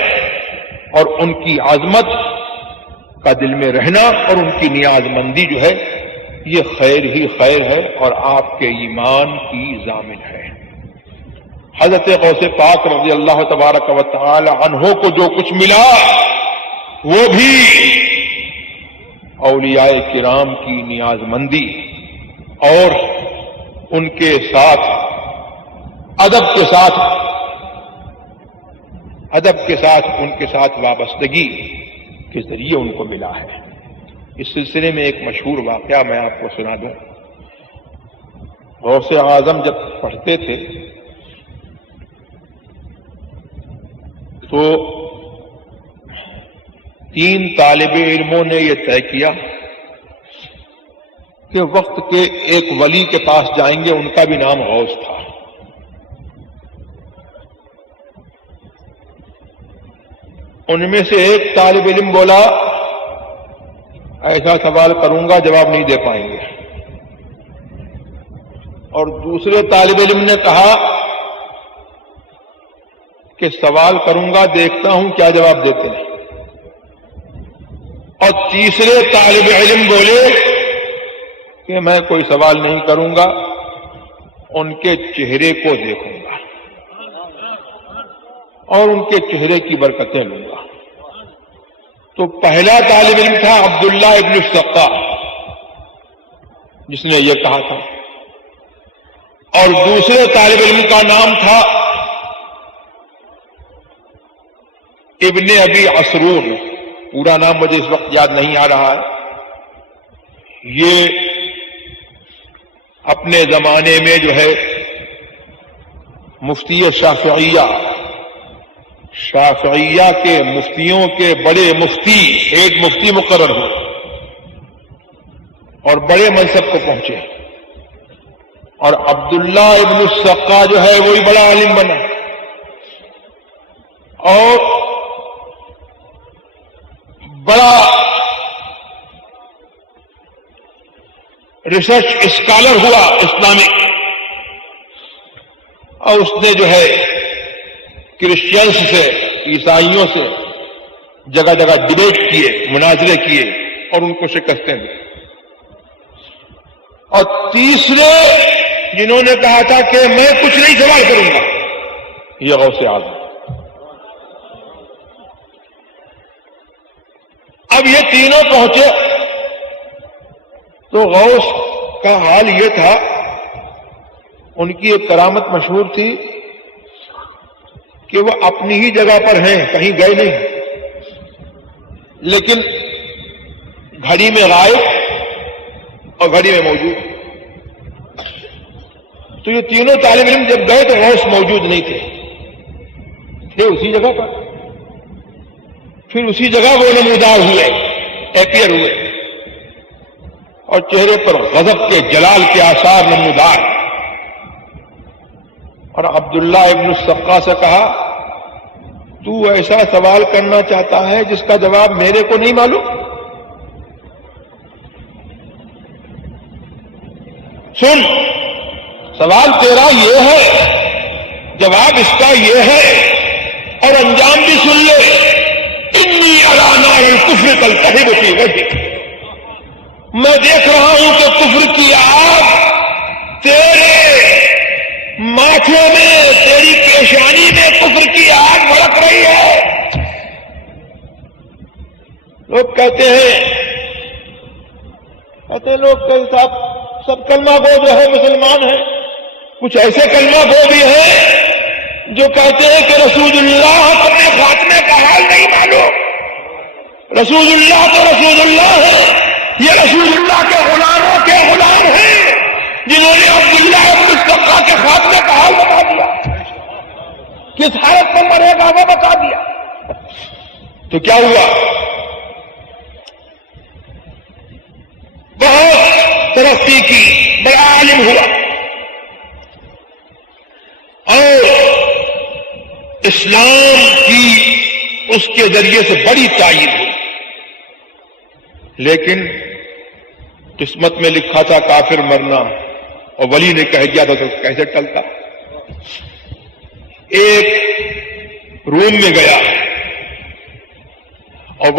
اور ان کی عظمت کا دل میں رہنا اور ان کی نیاز مندی جو ہے یہ خیر ہی خیر ہے اور آپ کے ایمان کی ضامن ہے۔ حضرت غوث پاک رضی اللہ تبارک و تعالی عنہ کو جو کچھ ملا وہ بھی اولیاء کرام کی نیاز مندی اور ان کے ساتھ ادب کے ساتھ ان کے ساتھ وابستگی کے ذریعے ان کو ملا ہے۔ اس سلسلے میں ایک مشہور واقعہ میں آپ کو سنا دوں۔ غوث اعظم جب پڑھتے تھے تو 3 طالب علموں نے یہ طے کیا کہ وقت کے ایک ولی کے پاس جائیں گے، ان کا بھی نام غوث تھا۔ ان میں سے ایک طالب علم بولا ایسا سوال کروں گا جواب نہیں دے پائیں گے، اور دوسرے طالب علم نے کہا کہ سوال کروں گا دیکھتا ہوں کیا جواب دیتے ہیں، اور تیسرے طالب علم بولے کہ میں کوئی سوال نہیں کروں گا، ان کے چہرے کو دیکھوں گا اور ان کے چہرے کی برکتیں لوں گا۔ تو پہلا طالب علم تھا عبداللہ ابن السقا جس نے یہ کہا تھا، اور دوسرے طالب علم کا نام تھا ابن ابی عصرون، پورا نام مجھے اس وقت یاد نہیں آ رہا ہے۔ یہ اپنے زمانے میں جو ہے مفتی شافعیہ کے مفتیوں کے بڑے مفتی، ایک مفتی مقرر ہوئے اور بڑے منصب کو پہنچے، اور عبداللہ ابن السقا جو ہے وہی بڑا عالم بنا، اور بڑا ریسرچ اسکالر ہوا اسلامک، اور اس نے جو ہے کرسچنس سے، عیسائیوں سے جگہ جگہ ڈیبیٹ کیے، مناظرے کیے اور ان کو شکستیں دی۔ اور تیسرے جنہوں نے کہا تھا کہ میں کچھ نہیں سوال کروں گا، یہ غوث اعظم۔ اب یہ تینوں پہنچے تو غوث کا حال یہ تھا، ان کی ایک کرامت مشہور تھی کہ وہ اپنی ہی جگہ پر ہیں، کہیں گئے نہیں، لیکن گھڑی میں غائب اور گھڑی میں موجود۔ تو یہ تینوں طالب علم جب گئے تو غوث موجود نہیں تھے اسی جگہ پر۔ پھر اسی جگہ وہ نمودار ہوئے، ایپیئر ہوئے، اور چہرے پر غضب کے جلال کے آثار نمودار۔ اور عبداللہ ابن السقا سے کہا تو ایسا سوال کرنا چاہتا ہے جس کا جواب میرے کو نہیں معلوم؟ سن، سوال تیرا یہ ہے، جواب اس کا یہ ہے، اور انجام بھی سن لے۔ انی علی نار الکفر تلتہب فی وجہک، میں دیکھ رہا ہوں کہ کفر کی آگ تیرے ماتھے میں، تیری پیشانی میں کفر کی آگ بھڑک رہی ہے۔ لوگ کہتے ہیں لوگ کہ صاحب سب کلمہ گو جو ہے مسلمان ہیں، کچھ ایسے کلمہ گو بھی ہیں جو کہتے ہیں کہ رسول اللہ اپنے خاتمے کا حال نہیں معلوم۔ رسول اللہ تو رسول اللہ ہے، یہ رسول اللہ کے غلاموں کے غلام ہیں جنہوں نے عبداللہ ابن السقا کے خاتمے کا حال بتا دیا، کس حالت میں مرے گا وہ بتا دیا۔ تو کیا ہوا؟ بہت ترقی کی، بڑا عالم ہوا، اور اسلام کی اس کے ذریعے سے بڑی تائید ہوئی، لیکن قسمت میں لکھا تھا کافر مرنا، اور ولی نے کہہ دیا تھا تو کیسے ٹلتا۔ ایک روم میں گیا اور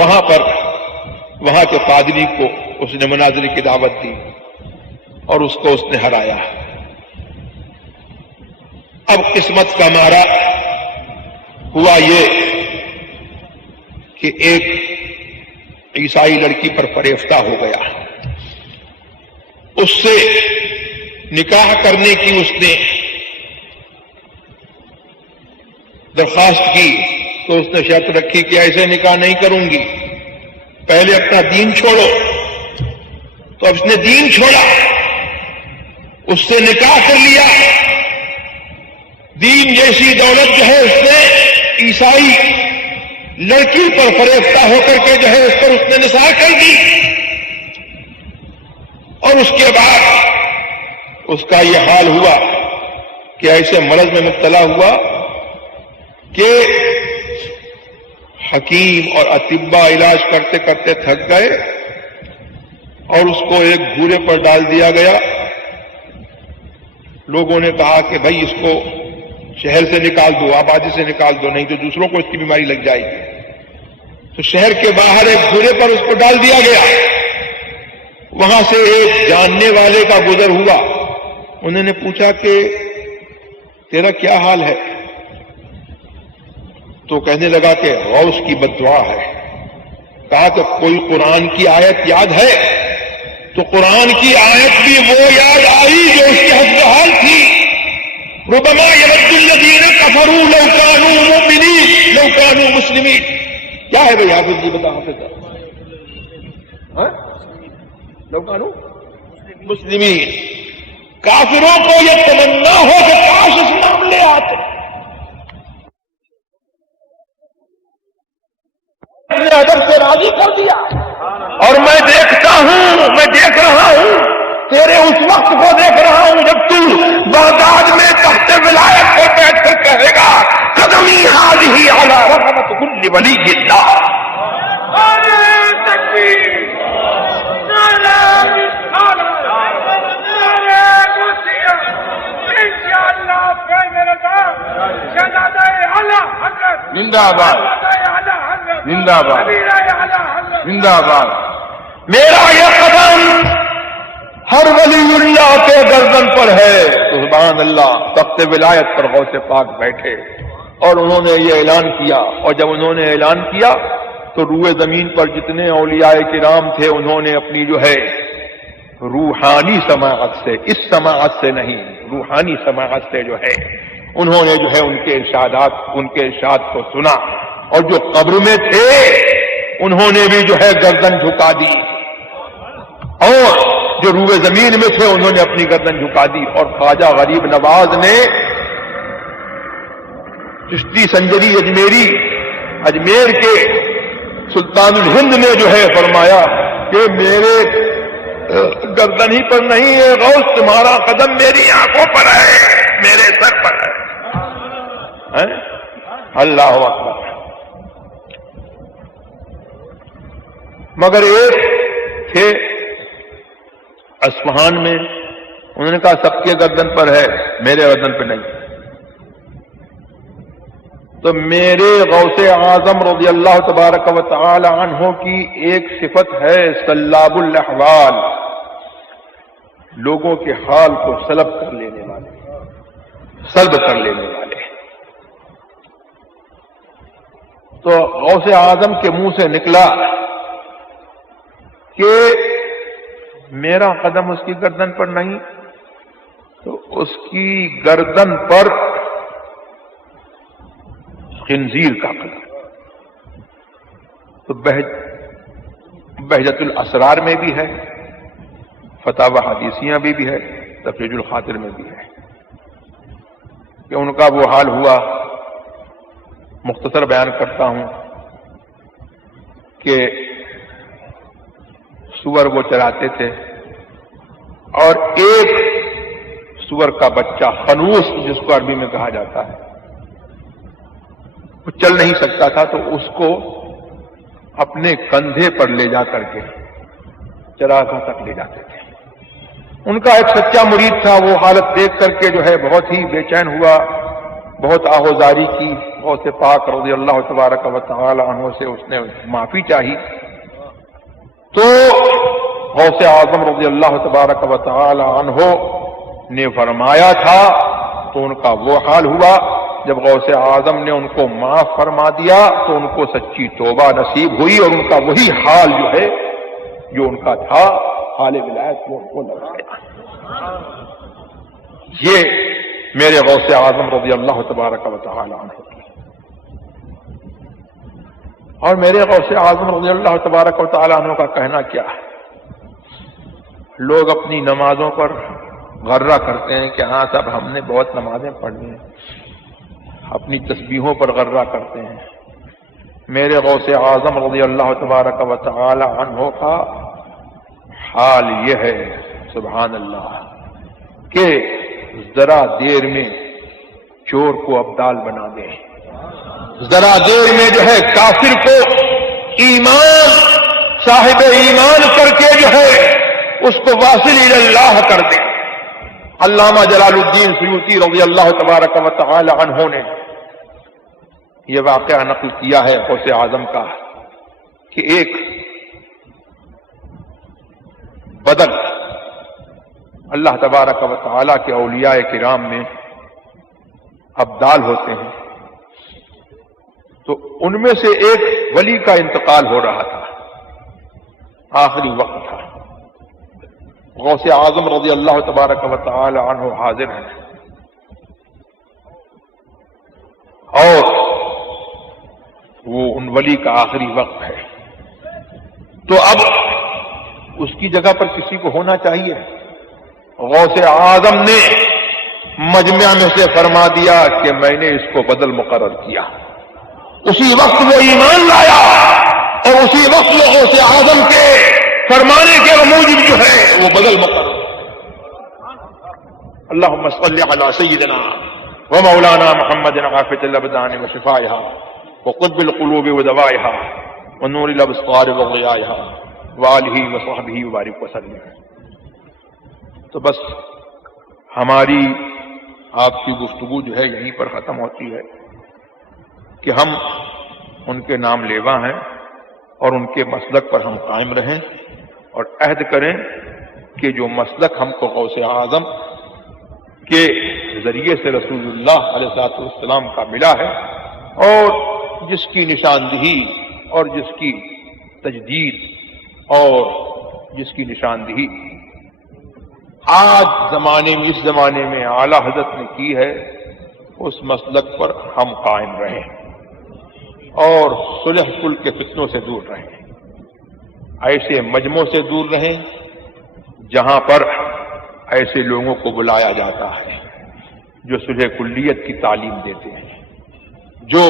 وہاں کے پادری کو اس نے مناظرے کی دعوت دی اور اس کو اس نے ہرایا۔ اب قسمت کا مارا ہوا یہ کہ ایک عیسائی لڑکی پر فریفتہ ہو گیا، اس سے نکاح کرنے کی اس نے درخواست کی تو اس نے شرط رکھی کہ ایسے نکاح نہیں کروں گی، پہلے اپنا دین چھوڑو۔ تو اب اس نے دین چھوڑا، اس سے نکاح کر لیا، دین جیسی دولت جو ہے اس نے عیسائی لڑکی پر فریفتہ ہو کر کے جو ہے اس پر اس نے نثار کر دی، اور اس کے بعد اس کا یہ حال ہوا کہ ایسے مرض میں مبتلا ہوا کہ حکیم اور اطباء علاج کرتے کرتے تھک گئے اور اس کو ایک گھورے پر ڈال دیا گیا۔ لوگوں نے کہا کہ بھائی اس کو شہر سے نکال دو، آبادی سے نکال دو، نہیں تو دوسروں کو اس کی بیماری لگ جائے گی۔ تو شہر کے باہر ایک گھورے پر اس کو ڈال دیا گیا۔ وہاں سے ایک جاننے والے کا گزر ہوا، انہوں نے پوچھا کہ تیرا کیا حال ہے؟ تو کہنے لگا کہ غوث کی بد دعا ہے۔ کہا کہ کوئی قرآن کی آیت یاد ہے؟ تو قرآن کی آیت بھی وہ یاد آئی جو اس کی حسب حال تھی۔ ربما یود الذین کفروا لو کانوا مؤمنین لو کانوا مسلمین۔ کیا ہے بھائی حافظ جی بتا، حافظ لو کانوا مسلمین، کافروں کو یہ تمنا ہو کہ کاش اسلام لے آتے۔ نے ادب سے راضی کر دیا، اور میں دیکھتا ہوں، میں دیکھ رہا ہوں، تیرے اس وقت کو دیکھ رہا ہوں جب تو بغداد میں تخت ولایت پر بیٹھ کر کہے گا قدمی ہذہ علی رحمت کل ولی اللہ۔ زندہ باد، زندہ باد، زندہ باد۔ میرا یہ قدم ہر ولی اللہ کے گردن پر ہے۔ سبحان اللہ، تخت ولایت پر غوث پاک بیٹھے اور انہوں نے یہ اعلان کیا، اور جب انہوں نے اعلان کیا تو روئے زمین پر جتنے اولیاء کرام تھے انہوں نے اپنی جو ہے روحانی سماعت سے، اس سماعت سے نہیں، روحانی سماعت سے جو ہے انہوں نے جو ہے ان کے ارشاد کو سنا، اور جو قبر میں تھے انہوں نے بھی جو ہے گردن جھکا دی، اور جو روئے زمین میں تھے انہوں نے اپنی گردن جھکا دی۔ اور خواجہ غریب نواز نے چشتی سنجری اجمیر کے سلطان الہند نے جو ہے فرمایا کہ میرے گردن ہی پر نہیں ہے غوث، تمہارا قدم میری آنکھوں پر ہے، میرے سر پر ہے۔ اللہ اکبر۔ مگر ایک تھے اصفہان میں، انہوں نے کہا سب کے گردن پر ہے، میرے گردن پہ نہیں۔ تو میرے غوث اعظم رضی اللہ تبارک و تعالی عنہ کی ایک صفت ہے سلاب الاحوال، لوگوں کے حال کو سلب کر لینے والے۔ تو غوث اعظم کے منہ سے نکلا کہ میرا قدم اس کی گردن پر نہیں، تو اس کی گردن پر خنزیر کا قدم۔ تو بہجت الاسرار میں بھی ہے، فتاوی حدیثیہ بھی ہے، تفریج الخاطر میں بھی ہے کہ ان کا وہ حال ہوا۔ مختصر بیان کرتا ہوں کہ سور وہ چراتے تھے، اور ایک سور کا بچہ خنوس جس کو عربی میں کہا جاتا ہے، وہ چل نہیں سکتا تھا، تو اس کو اپنے کندھے پر لے جا کر کے چراگاہ تک لے جاتے تھے۔ ان کا ایک سچا مرید تھا، وہ حالت دیکھ کر کے جو ہے بہت ہی بے چین ہوا، بہت آہوزاری کی، غوث پاک رضی اللہ تبارک و تعالی عنہ سے اس نے معافی چاہی۔ تو غوث اعظم رضی اللہ تبارک و تعالی عنہ نے فرمایا تھا، تو ان کا وہ حال ہوا۔ جب غوث اعظم نے ان کو معاف فرما دیا تو ان کو سچی توبہ نصیب ہوئی، اور ان کا وہی حال جو ہے جو ان کا تھا حال ولایت کو ان کو لگایا۔ یہ میرے غوث اعظم رضی اللہ تبارک و تعالی عنہ کی۔ اور میرے غوث اعظم رضی اللہ تبارک و تعالی عنہ کا کہنا کیا ہے؟ لوگ اپنی نمازوں پر غرہ کرتے ہیں کہ ہاں صاحب ہم نے بہت نمازیں پڑھی ہیں، اپنی تسبیحوں پر غرہ کرتے ہیں۔ میرے غوث اعظم رضی اللہ تبارک و تعالی عنہ کا حال یہ ہے سبحان اللہ کہ ذرا دیر میں چور کو ابدال بنا دیں، ذرا دیر میں جو ہے کافر کو ایمان صاحب ایمان کر کے جو ہے اس کو واصل اللہ کر دیں۔ علامہ جلال الدین سیوطی رضی اللہ تبارک و تعالی عنہ نے یہ واقعہ نقل کیا ہے غوث اعظم کا کہ ایک بدر اللہ تبارک و تعالی کے اولیاء کرام میں ابدال ہوتے ہیں، تو ان میں سے ایک ولی کا انتقال ہو رہا تھا، آخری وقت تھا۔ غوث اعظم رضی اللہ تبارک و تعالی عنہ حاضر ہیں، اور وہ ان ولی کا آخری وقت ہے، تو اب اس کی جگہ پر کسی کو ہونا چاہیے۔ غوث اعظم نے مجمع میں سے فرما دیا کہ میں نے اس کو بدل مقرر کیا۔ اسی وقت وہ ایمان لایا، اور اسی وقت وہ غوث اعظم کے فرمانے کے موجب جو ہے وہ بدل مقرر۔ اللہم صلی علی سیدنا و مولانا محمد عافیۃ الابدان و شفائہا وقطب القلوب و دوائہا ونور الابصار و ضیائہا وآلہ و صحبہ وبارک وسلم۔ تو بس ہماری آپ کی گفتگو جو ہے یہیں پر ختم ہوتی ہے کہ ہم ان کے نام لیوا ہیں، اور ان کے مسلک پر ہم قائم رہیں، اور عہد کریں کہ جو مسلک ہم کو غوث اعظم کے ذریعے سے رسول اللہ علیہ السلام کا ملا ہے، اور جس کی نشاندہی اور جس کی تجدید اور جس کی نشاندہی آج اس زمانے میں اعلی حضرت نے کی ہے، اس مسلک پر ہم قائم رہیں اور صلح صلح کے فتنوں سے دور رہیں، ایسے مجمعوں سے دور رہیں جہاں پر ایسے لوگوں کو بلایا جاتا ہے جو صلح کلیت کی تعلیم دیتے ہیں، جو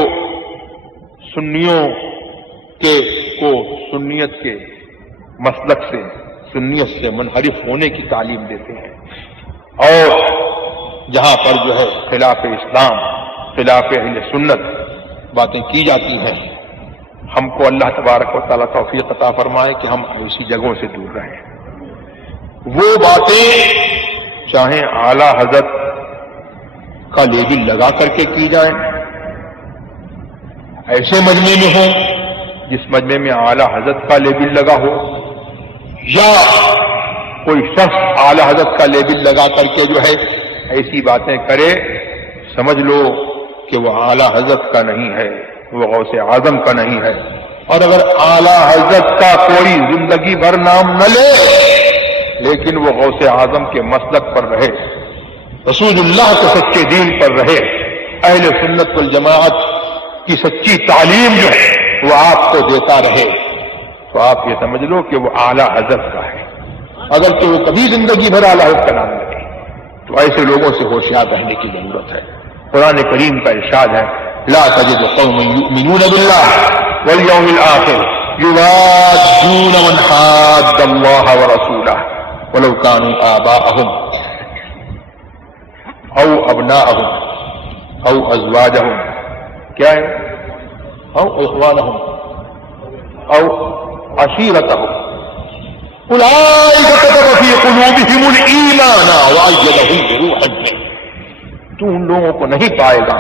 سنیوں کو سنیت کے مسلک سے، سنیت سے منحرف ہونے کی تعلیم دیتے ہیں، اور جہاں پر جو ہے خلاف اسلام، خلاف اہل سنت باتیں کی جاتی ہیں، ہم کو اللہ تبارک و تعالیٰ توفیق عطا فرمائے کہ ہم ایسی جگہوں سے دور رہیں۔ وہ باتیں چاہے اعلی حضرت کا لیبل لگا کر کے کی جائیں، ایسے مجمع میں ہوں جس مجمع میں اعلی حضرت کا لیبل لگا ہو، یا کوئی شخص اعلی حضرت کا لیبل لگا کر کے جو ہے ایسی باتیں کرے، سمجھ لو کہ وہ اعلی حضرت کا نہیں ہے، وہ غوث اعظم کا نہیں ہے۔ اور اگر اعلی حضرت کا کوئی زندگی بھر نام نہ لے لیکن وہ غوث اعظم کے مسلک پر رہے، رسول اللہ کے سچے دین پر رہے، اہل سنت والجماعت کی سچی تعلیم جو ہے وہ آپ کو دیتا رہے، تو آپ یہ سمجھ لو کہ وہ اعلی حضرت کا ہے، اگر کہ وہ کبھی زندگی بھر اعلی حضرت کا نام لے۔ تو ایسے لوگوں سے ہوشیار رہنے کی ضرورت ہے۔ قرآن کریم کا ارشاد ہے، لا تجد قوما یؤمنون باللہ والیوم الآخر یوادون من حاد اللہ ورسولہ ولو كانوا آباءهم او ابناءهم او ازواجهم کیا ہے، او اخوانهم او عشیرتهم اولئک كتب في قلوبهم الایمان وأیدهم بروح منه۔ تو ان لوگوں کو نہیں پائے گا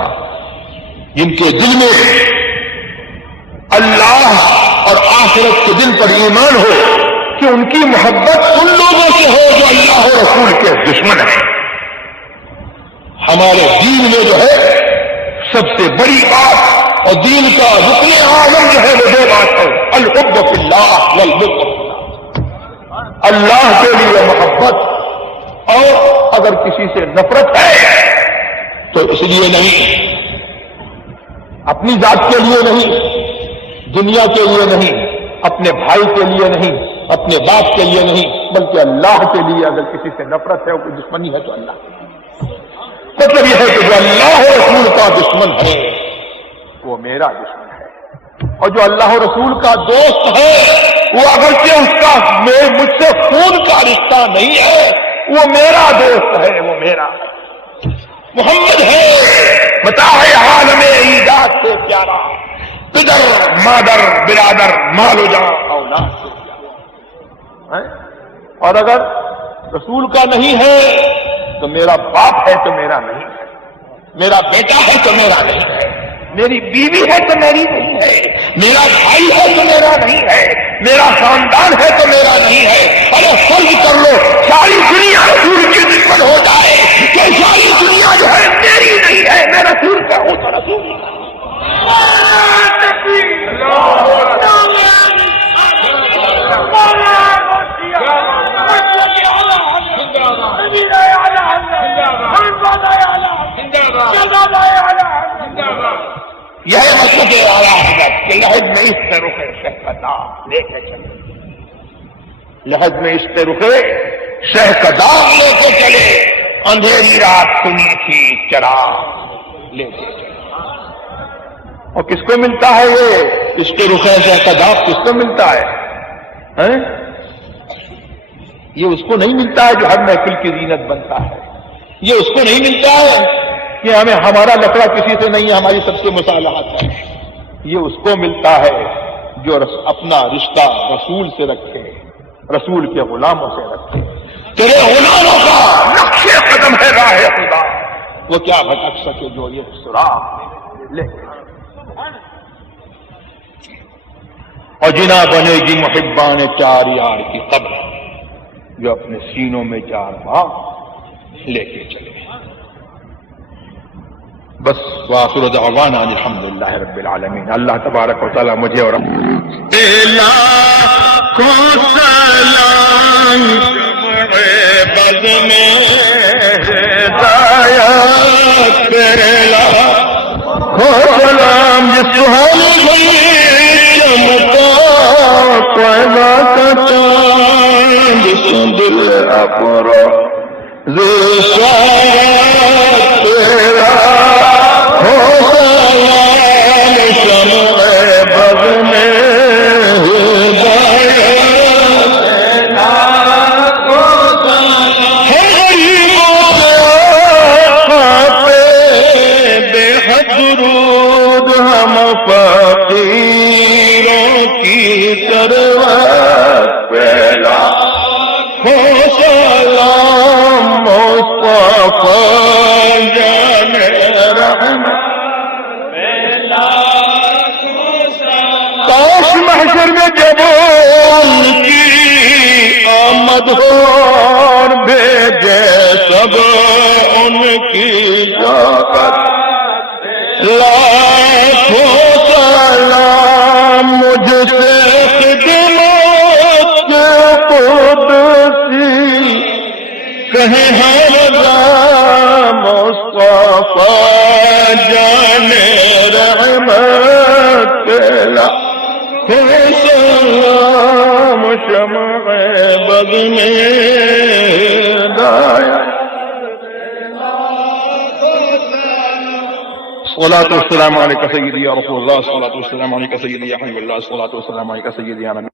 جن کے دل میں اللہ اور آخرت کے دل پر ایمان ہو کہ ان کی محبت ان لوگوں سے ہو جو اللہ اور رسول کے دشمن ہیں۔ ہمارے دین میں جو ہے سب سے بڑی بات اور دین کا رکن اعظم جو ہے وہ دو بات ہے، الحب فی اللہ والبغض فی اللہ، اللہ کے لیے محبت، اور اگر کسی سے نفرت ہے تو اس لیے نہیں، اپنی ذات کے لیے نہیں، دنیا کے لیے نہیں، اپنے بھائی کے لیے نہیں، اپنے باپ کے لیے نہیں، بلکہ اللہ کے لیے اگر کسی سے نفرت ہے، کوئی دشمنی ہے تو اللہ، مطلب یہ ہے کہ جو اللہ و رسول کا دشمن ہے وہ میرا دشمن ہے، اور جو اللہ و رسول کا دوست ہے وہ اگرچہ اس کا مجھ سے خون کا رشتہ نہیں ہے، وہ میرا دوست ہے، وہ میرا محمد ہے، متاع عالم ایجاد سے پیارا، پدر مادر برادر مال و جان اولاد سے پیارا، اور اگر رسول کا نہیں ہے تو میرا باپ ہے تو میرا نہیں ہے، میرا بیٹا ہے تو میرا نہیں ہے، میری بیوی ہے تو میری نہیں ہے، میرا بھائی ہے تو میرا نہیں ہے، میرا خاندان ہے تو میرا نہیں ہے۔ ارے فرض کر لو ساری دنیا رسول کی دشمن ہو جائے کہ ساری دنیا جو ہے میری نہیں ہے، میں رسول کا ہوں تو رسول یہ مطلب اعلیٰ حضرت کہ لحد میں اس سے رخے شہ کا داغ لے کے چلے، لحد میں اس سے رخے شہ کا داغ لے کے چلے، اندھیری رات سنی تھی چراغ لے کے چلے۔ اور کس کو ملتا ہے یہ اس کے رخے شہ کا داغ؟ کس کو ملتا ہے؟ یہ اس کو نہیں ملتا ہے جو ہر محفل کی زینت بنتا ہے، یہ اس کو نہیں ملتا ہے کہ ہمیں ہمارا لفڑا کسی سے نہیں ہے، ہماری سب سے مصالحت ہے، یہ اس کو ملتا ہے جو اپنا رشتہ رسول سے رکھے، رسول کے غلاموں سے رکھے۔ تیرے غلاموں کا نقش قدم ہے راہ خدا، وہ کیا بھٹک سکے جو یہ سراغ لے۔ اور جنا بنے گی محبان چار یار کی قبر، جو اپنے سینوں میں چار باغ لے کے چلے۔ بس وآخر دعوانا الحمدللہ رب العالمین۔ اللہ تبارک و تعالی مجھے اور لاکھوں سلام بز میں ہدایت سہانی گئی چمکا پیدا کا چاند سندل اپرا تیرا ہو سلام شمع بز میں درود ہم فقیروں کی ثروت پہلا ہو سلام مصطفیٰ جان رحمت کاش محشر میں جب ان کی آمد ہو اور بھیجے سب ان کی شوقت لاکھوں سلام مجھ سے خدمت قدسی کہیں حمزہ مصطفیٰ جان رحمت لاکھوں سلام شمع بز میں دایا الصلاة والسلام عليك سيدي يا رسول الله، الصلاة والسلام عليك سيدي يا حبيب الله، الصلاة والسلام عليك سيدي يا نبي